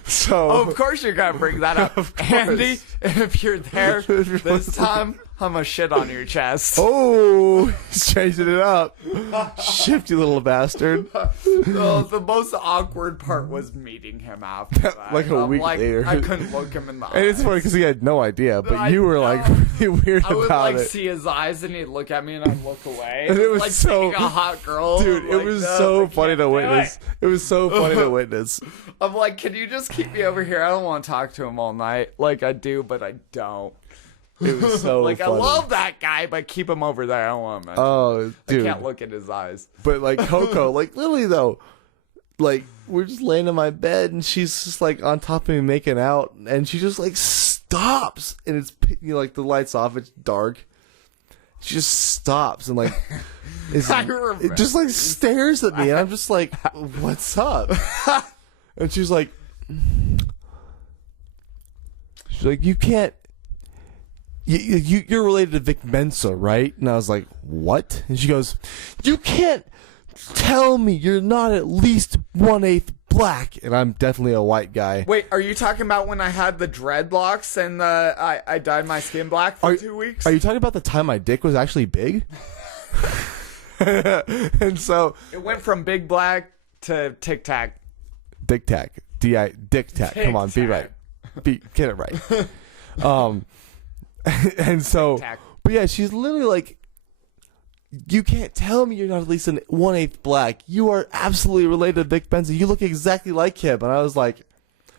So Oh, of course you're gonna bring that up, Andy. If you're there this time, I'm a shit on your chest. Oh, he's changing it up. Shifty little bastard. Oh, the most awkward part was meeting him after that. Like a week later. I couldn't look him in the eyes. And it's funny because he had no idea, but I you were know. like really weird I would about like it. see his eyes and he'd look at me and I'd look away. And it was like so- seeing a hot girl. Dude, I'm it was no, so I funny can't to do witness. It was so funny to witness. I'm like, can you just keep me over here? I don't want to talk to him all night. Like I do, but I don't. It was so Like funny. I love that guy, but keep him over there. I don't want him. Oh, dude. I can't look at his eyes. But like Coco, like literally though, like we're just laying in my bed and she's just like on top of me making out, and she just like stops, and it's like the lights off, it's dark. She just stops and like it just like stares at me, and I'm just like, "What's up?" And she's like, "You can't. You're related to Vic Mensa, right?" And I was like, "What?" And she goes, "You can't tell me you're not at least 1/8 black." And I'm definitely a white guy. Wait, are you talking about when I had the dreadlocks and I dyed my skin black for 2 weeks? Are you talking about the time my dick was actually big? And so It went from big black to tic tac. Dick Tac, Dick Tac. Come on, be right, get it right. And so, Tac. but yeah, she's literally like, "You can't tell me you're not at least an 1/8 black. You are absolutely related to Vic Benson. You look exactly like him." And I was like,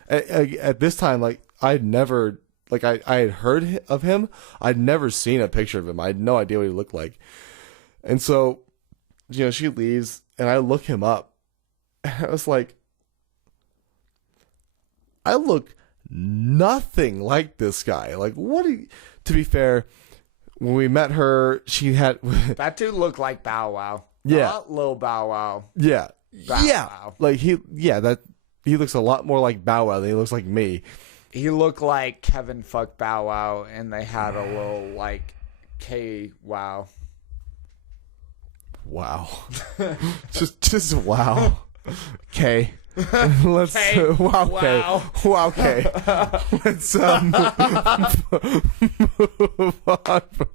at this time, like I'd never, like I had heard of him. I'd never seen a picture of him. I had no idea what he looked like. And so, she leaves, and I look him up. And I was like, I look nothing like this guy. Like, what? To be fair, when we met her, she had That dude looked like Bow Wow. Yeah. Not Lil Bow Wow. yeah, Bow yeah. Wow. Like he looks a lot more like Bow Wow than he looks like me. He looked like Kevin fucked Bow Wow, and they had a little like K Wow. Wow, just wow. Okay. Let's Okay. wow. Okay. Wow. Okay. Let's move on from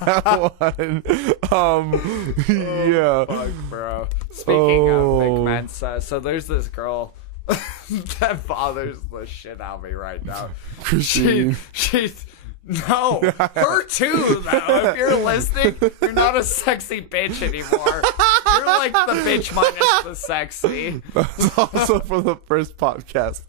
that one. Yeah. Fuck, bro. Speaking of Vic Oh. Mensa, so there's this girl that bothers the shit out of me right now. Christine. She's no, her too though. If you're listening, you're not a sexy bitch anymore. You're like the bitch minus the sexy. That's also from the first podcast,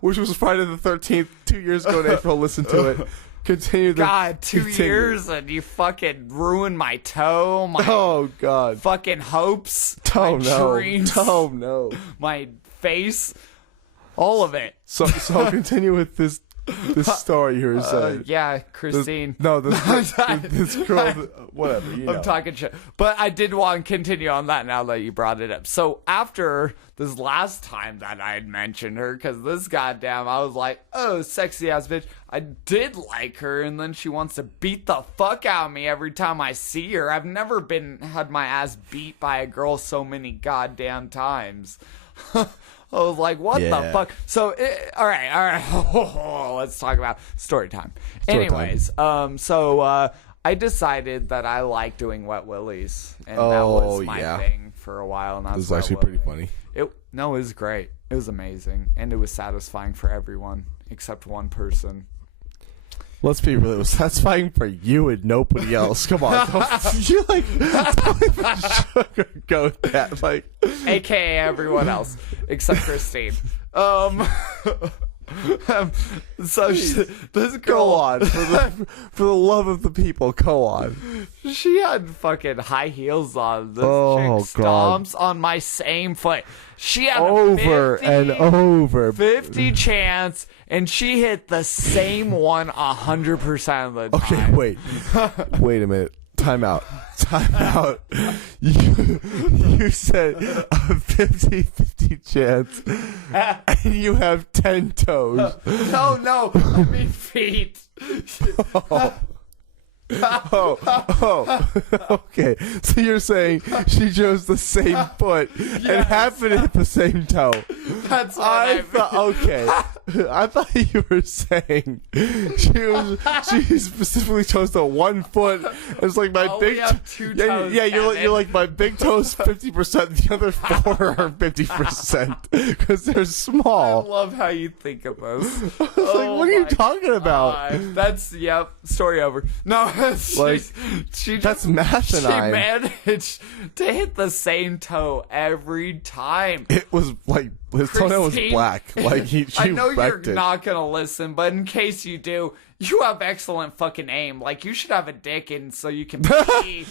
which was Friday the 13th, 2 years ago in April. Listen to it. Continue the. God, 2 continue. years and you fucking ruined my toe, my Oh God. fucking hopes, Oh my no. dreams, Oh no. my face, all of it. So I'll continue with this story you were saying. Yeah, Christine. This girl, whatever. I'm talking shit. But I did want to continue on that now that you brought it up. So after this last time that I had mentioned her, because this goddamn, I was like, oh, sexy ass bitch. I did like her, and then she wants to beat the fuck out of me every time I see her. I've never had my ass beat by a girl so many goddamn times. I was like, what the fuck? So, all right. Let's talk about story time. Anyways, so I decided that I like doing wet willies, and that was my thing for a while. And This is actually pretty funny. It was great. It was amazing, and it was satisfying for everyone except one person. Let's be real. It was satisfying for you and nobody else. Come on. Don't even sugarcoat that. Like, AKA everyone else except Christine. So this girl, go on. For the love of the people, go on. she had fucking high heels on. This Oh, chick stomps on my same foot. She had Over a 50, and over. 50 chance, and she hit the same one 100% of the time. Okay, wait a minute. Time out. You said a 50-50 chance, and you have 10 toes. No, I mean feet. Okay. So you're saying she chose the same foot and happened to hit the same toe. That's what I thought. Okay. I thought you were saying she specifically chose the 1 foot. It's like my We big have two yeah, toes, yeah. You're Kevin. like my big toes 50%. The other 4 are 50% because they're I small. love how you think of us. Like, what are you talking about? That's story over. No, Like, she that's just, math and she I. managed to hit the same toe every time. It was like his toenail was Christine, black. Like she I know you're wrecked it. not gonna listen, but in case you do, you have excellent fucking aim. Like, you should have a dick in so you can pee.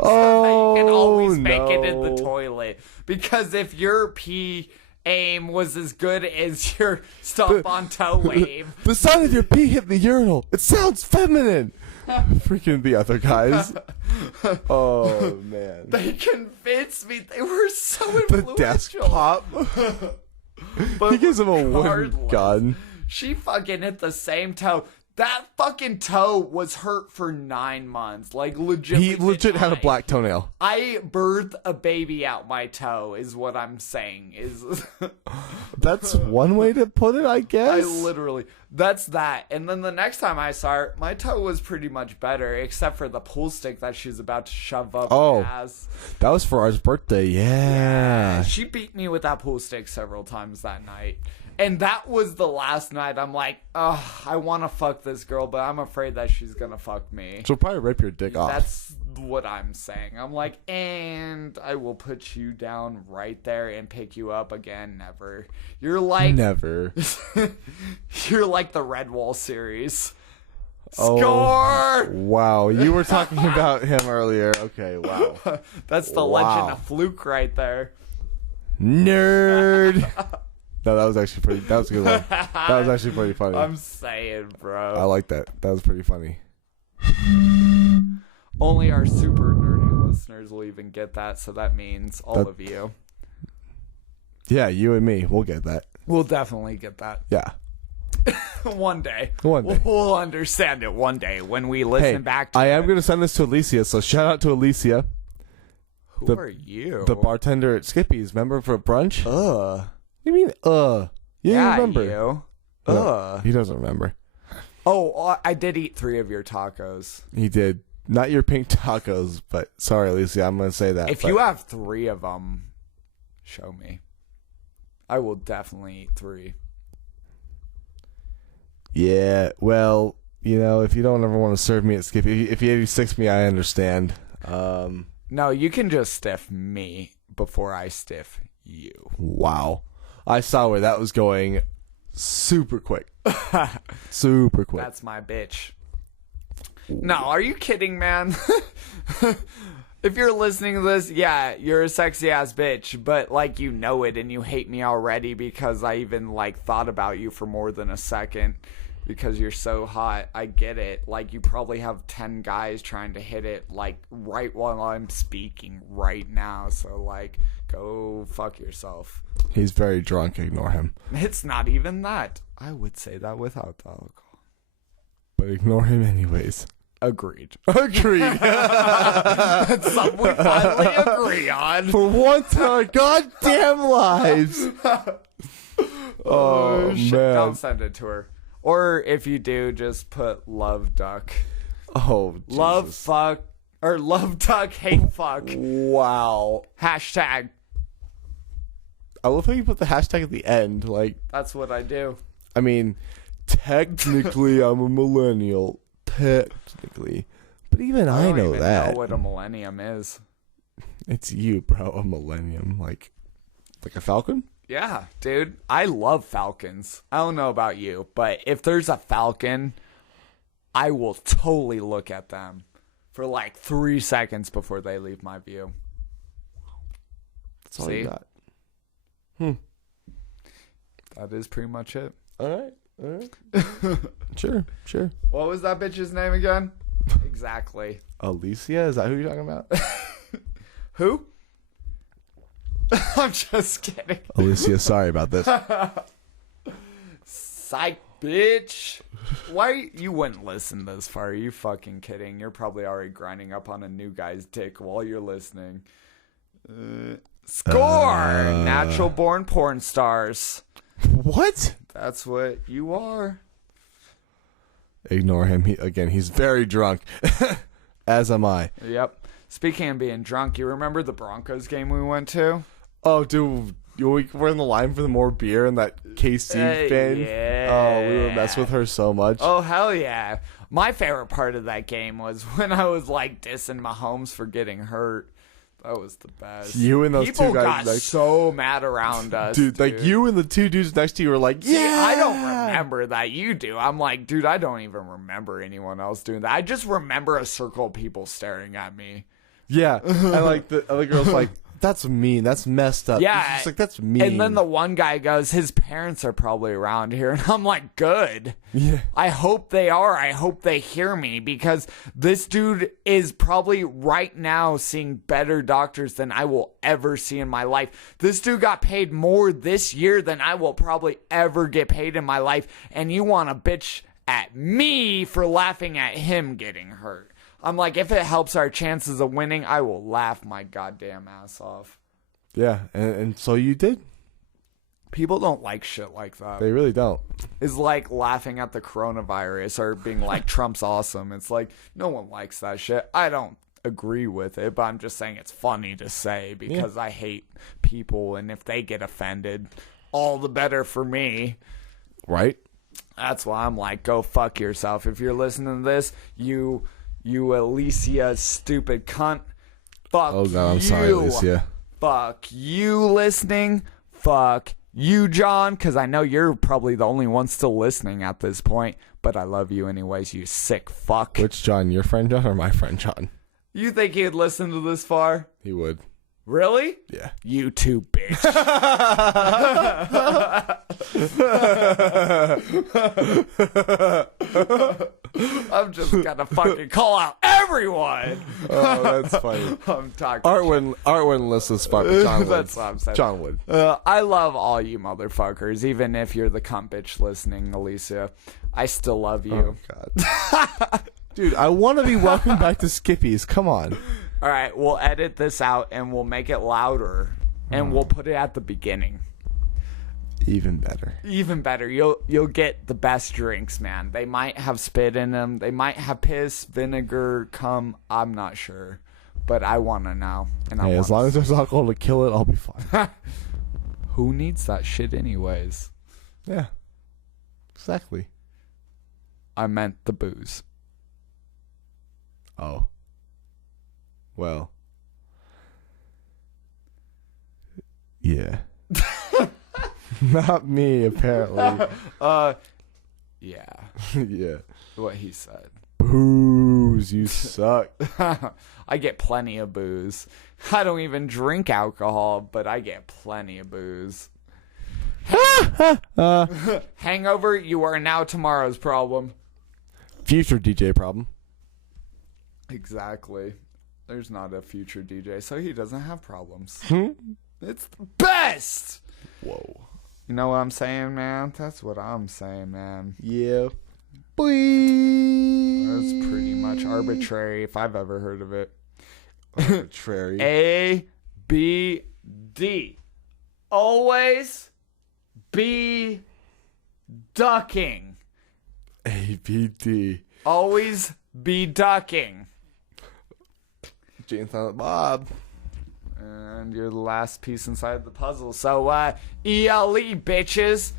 Oh, you can always make it in the no. toilet. Because if your pee aim was as good as your stomp on toe wave, The sound of your pee hitting the urinal. It sounds feminine. Freaking the other guys. Oh man. they convinced me they were so The influential. desk pop. But He gives him a wooden regardless, gun. She fucking hit the same toe. That fucking toe was hurt for 9 months. Like, legit. He legit had a black toenail. I birthed a baby out my toe, is what I'm saying. Is That's one way to put it, I guess. that's that. And then the next time I saw her, my toe was pretty much better, except for the pool stick that she's about to shove up Oh. my ass. That was for our birthday. Yeah. She beat me with that pool stick several times that night. And that was the last night. I'm like, oh, I want to fuck this girl, but I'm afraid that she's going to fuck me. She'll probably rip your dick off. That's what I'm saying. I'm like, and I will put you down right there and pick you up again. Never. You're like, Never. you're like the Redwall series. Oh. Score! Wow. You were talking about him earlier. Okay, wow. That's the legend of Fluke right there. Nerd. No, that was actually pretty. That was a good one. That was actually pretty funny. I'm saying, bro. I like that. That was pretty funny. Only our super nerdy listeners will even get that, so that means all of you. Yeah, you and me, we'll get that. We'll definitely get that. Yeah. One day. One day. We'll understand it one day when we listen Hey, back to I it. am going to send this to Alicia, so shout out to Alicia, Who are you? the bartender at Skippy's. Remember for brunch? What do you mean, You yeah, didn't remember. you. No, he doesn't remember. Oh, I did eat 3 of your tacos. He did. Not your pink tacos, but sorry, Alicia, I'm going to say that. If but you have 3 of them, show me. I will definitely eat 3. Yeah, well, if you don't ever want to serve me at Skippy, if you 86 me, I understand. No, you can just stiff me before I stiff you. Wow. I saw where that was going super quick. Super quick. That's my bitch. No, are you kidding, man? If you're listening to this, yeah, you're a sexy ass bitch, but like you know it and you hate me already because I even like thought about you for more than a second because you're so hot. I get it. Like you probably have 10 guys trying to hit it like right while I'm speaking right now. So like go fuck yourself. He's very drunk. Ignore him. It's not even that. I would say that without the alcohol. But ignore him anyways. Agreed. Agreed. That's something we finally agree on. For once in our goddamn lives. Oh, Shit, man. don't send it to her. Or if you do, just put love duck. Oh, Jesus. Love fuck. Or love duck, hate fuck. Wow. Hashtag. I love how you put the hashtag at the end. Like, That's what I do. I mean, technically, I'm a millennial. Technically. But even I don't know even that. know what a millennium is. It's you, bro. A millennium. Like a falcon? Yeah, dude. I love falcons. I don't know about you, but if there's a falcon, I will totally look at them for like 3 seconds before they leave my view. That's all you got. That is pretty much it. All right. Sure. What was that bitch's name again? Exactly. Alicia? Is that who you're talking about? Who? I'm just kidding. Alicia, sorry about this. Psych, bitch. Why you wouldn't listen this far? Are you fucking kidding? You're probably already grinding up on a new guy's dick while you're listening. Score! Natural born porn stars. What? That's what you are. Ignore him. He's very drunk. As am I. Yep. Speaking of being drunk, you remember the Broncos game we went to? Oh, dude. We were in the line for the more beer and that KC fan. Yeah. Oh, we were messing with her so much. Oh, hell yeah. My favorite part of that game was when I was like dissing Mahomes for getting hurt. That was the best. You and those People two guys. got so mad around us. Dude, like you and the two dudes next to you were like, yeah. See, I don't remember that. You do. I'm like, dude, I don't even remember anyone else doing that. I just remember a circle of people staring at me. Yeah. And like the other girl's like, that's mean. That's messed up. Yeah. It's like, that's mean. And then the one guy goes, his parents are probably around here. And I'm like, good. Yeah. I hope they are. I hope they hear me because this dude is probably right now seeing better doctors than I will ever see in my life. This dude got paid more this year than I will probably ever get paid in my life. And you want to bitch at me for laughing at him getting hurt. I'm like, if it helps our chances of winning, I will laugh my goddamn ass off. Yeah, and so you did. People don't like shit like that. They really don't. It's like laughing at the coronavirus or being like, Trump's awesome. It's like, no one likes that shit. I don't agree with it, but I'm just saying it's funny to say because I hate people, and if they get offended, all the better for me. Right? That's why I'm like, go fuck yourself. If you're listening to this, you Alicia stupid cunt. Fuck you. Oh, God, I'm sorry, Alicia. Fuck you listening. Fuck you, John, because I know you're probably the only one still listening at this point, but I love you anyways, you sick fuck. Which John, your friend John or my friend John? You think he'd listen to this far? He would. Really? Yeah. You too, bitch. I'm just gonna fucking call out everyone. Oh, that's funny. I'm talking. Art wouldn't listen to Spark, but John would. That's what I'm saying. John would. I love all you motherfuckers, even if you're the cunt bitch listening, Alicia. I still love you. Oh, God. Dude, I want to be welcomed back to Skippy's. Come on. All right, we'll edit this out and we'll make it louder, and we'll put it at the beginning. Even better. Even better. You'll get the best drinks, man. They might have spit in them. They might have piss, vinegar, cum. I'm not sure, but I want to know. And Hey, as long as there's alcohol to kill it, I'll be fine. Who needs that shit anyways? Yeah. Exactly. I meant the booze. Oh. Well. Yeah. Not me, apparently. Yeah. Yeah. What he said. Booze, you suck. I get plenty of booze. I don't even drink alcohol, but I get plenty of booze. Hangover, you are now tomorrow's problem. Future DJ problem. Exactly. There's not a future DJ, so he doesn't have problems. It's the best! Whoa. You know what I'm saying, man? That's what I'm saying, man. Yeah. Boy. That's pretty much arbitrary if I've ever heard of it. Arbitrary. A, B, D. Always be ducking. ABD. Always be ducking. Jane Silent Bob. And you're the last piece inside the puzzle. So, ELE, bitches.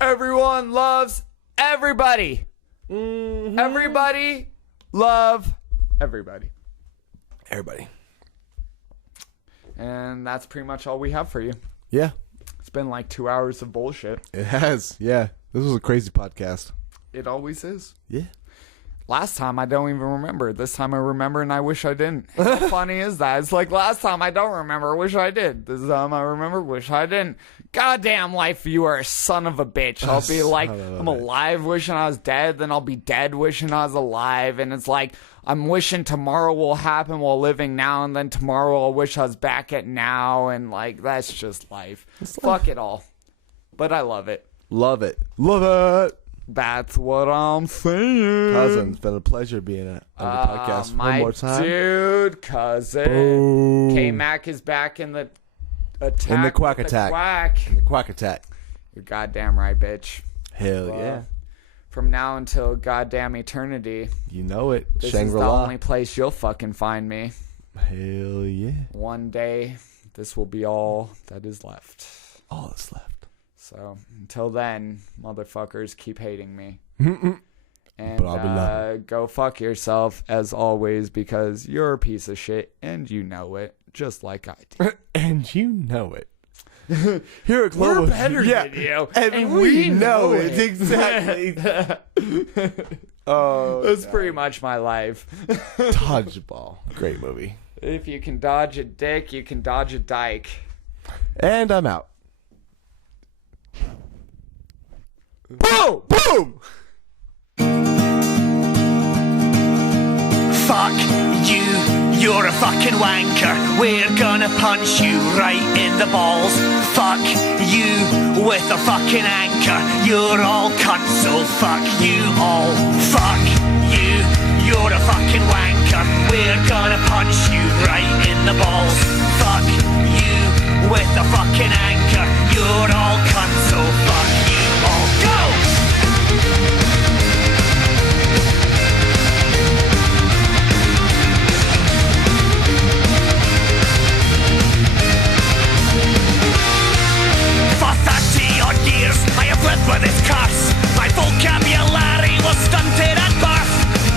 Everyone loves everybody. Mm-hmm. Everybody love everybody. Everybody. And that's pretty much all we have for you. Yeah. It's been like 2 hours of bullshit. It has. Yeah. This was a crazy podcast. It always is. Yeah. Last time I don't even remember. This time I remember and I wish I didn't. How funny is that? It's like last time I don't remember, wish I did. This time I remember, wish I didn't. Goddamn life, you are a son of a bitch. I'll be like, I'm alive wishing I was dead, then I'll be dead wishing I was alive. And it's like, I'm wishing tomorrow will happen while living now, and then tomorrow I'll wish I was back at now. And like, that's just life. Fuck it all. But I love it. Love it. Love it. That's what I'm saying. Cousin, it's been a pleasure being on the podcast one more time. Dude, cousin. Boom. K-Mac is back in the attack. In the Quack with attack. The Quack. The Quack attack. You're goddamn right, bitch. Hell yeah. From now until goddamn eternity, You know it. this is the Shangri-La. only place you'll fucking find me. Hell yeah. One day, this will be all that is left. All that's left. So, until then, motherfuckers, keep hating me. And But I'll be loving. go fuck yourself, as always, because you're a piece of shit, and you know it, just like I do. And you know it. Here at We're Global, better than you, and we know it exactly. Oh, That's pretty much my life. Dodgeball, great movie. If you can dodge a dick, you can dodge a dyke. And I'm out. Boom! Boom! Fuck you, you're a fucking wanker. We're gonna punch you right in the balls. Fuck you with a fucking anchor. You're all cunts, so fuck you all. Fuck you, you're a fucking wanker. We're gonna punch you right in the balls. Fuck you with a fucking anchor. You're all cunts, so fuck you all. Go! For 30 odd years I have lived with this curse. My vocabulary was stunted at birth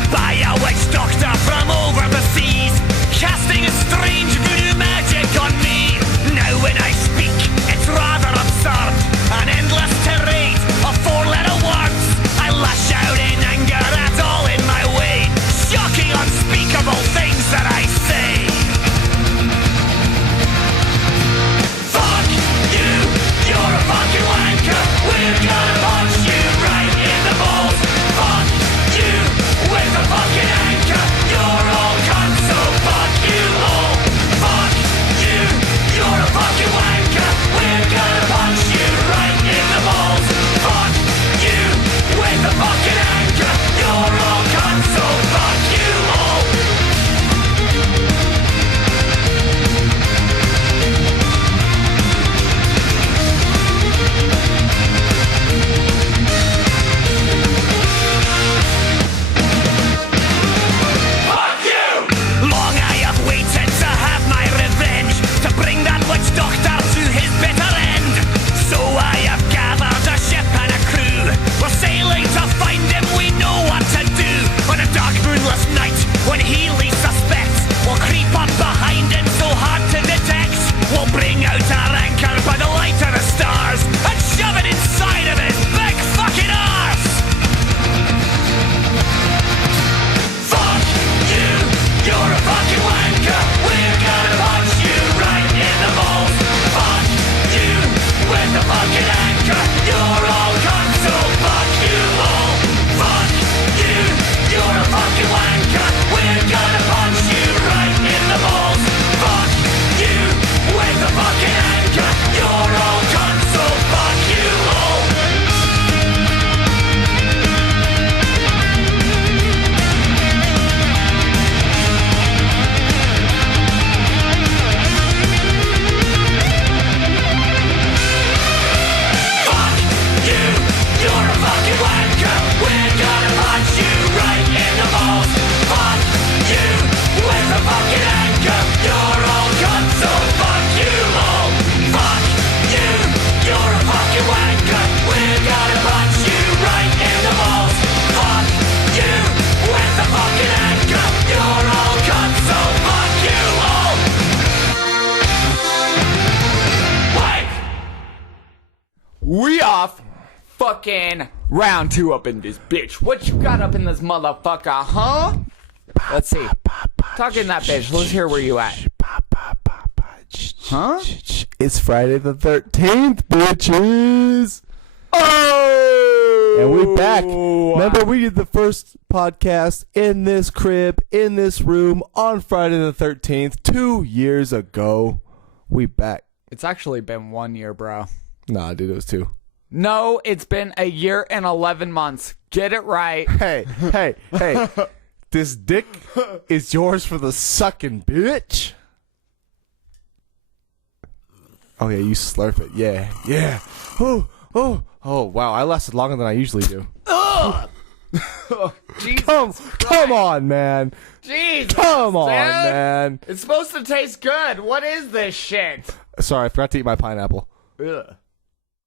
by a witch doctor from over the seas, casting a strange voodoo magic on me. Now when I speak, it's rather absurd, an endless tirade of four-letter words. I lash out in anger at all in my way, shocking unspeakable things that I say. Fuck you, you're a fucking wanker. We're gonna punch you right in the balls. Fuck you with a fucking anchor. You're all cunts, so fuck you all. Fuck you, you're a fucking wanker. We're gonna punch you right in the balls. Fuck you with a fucking anchor. You're all cunts, so fuck you all. Fuck you! Long I have waited to have my revenge, to bring that witch doctor to his bitter end. So I have gathered a ship and a crew. We're sailing to find him, we know what to do. On a dark moonless night, when he least suspects, we'll creep up behind him so hard to detect. We'll bring out our anchor by the light of the stars and shove it inside of his big fucking arse. Fuck you, you're a fucking wanker. We're gonna punch you right in the balls. Fuck you with a fucking anchor. You're all cunts, so fuck you all. Fuck you, you're a fucking wanker. We're gonna punch you right in the balls. Fuck you with a fucking anchor. You're all cunts, so fuck you all. Fuck you, you're a fucking wanker. We're gonna punch you right in the balls. Fuck you with a fucking anchor. You're all cunts, so fuck you all. Fuck you, you're a fucking wanker. We're gonna punch you right in the balls. Fuck you with a fucking anchor. You're all cunts, so fuck you all. Wait! We off. Fucking round two up in this bitch. What you got up in this motherfucker, huh? Let's see. Talking that bitch. Let's hear where you at. Huh? It's Friday the 13th, bitches. Oh! And we back. Remember, we did the first podcast in this crib, in this room, on Friday the 13th, 2 years ago. We back. It's actually been 1 year, bro. Nah, dude, it was 2. No, it's been a year and 11 months. Get it right. Hey, hey, hey. This dick is yours for the sucking, bitch. Oh, yeah, you slurp it. Yeah, yeah. Ooh, Oh, wow, I lasted longer than I usually do. Jesus Come on, man. Jesus, Come on, dude. man. It's supposed to taste good. What is this shit? Sorry, I forgot to eat my pineapple. Ugh.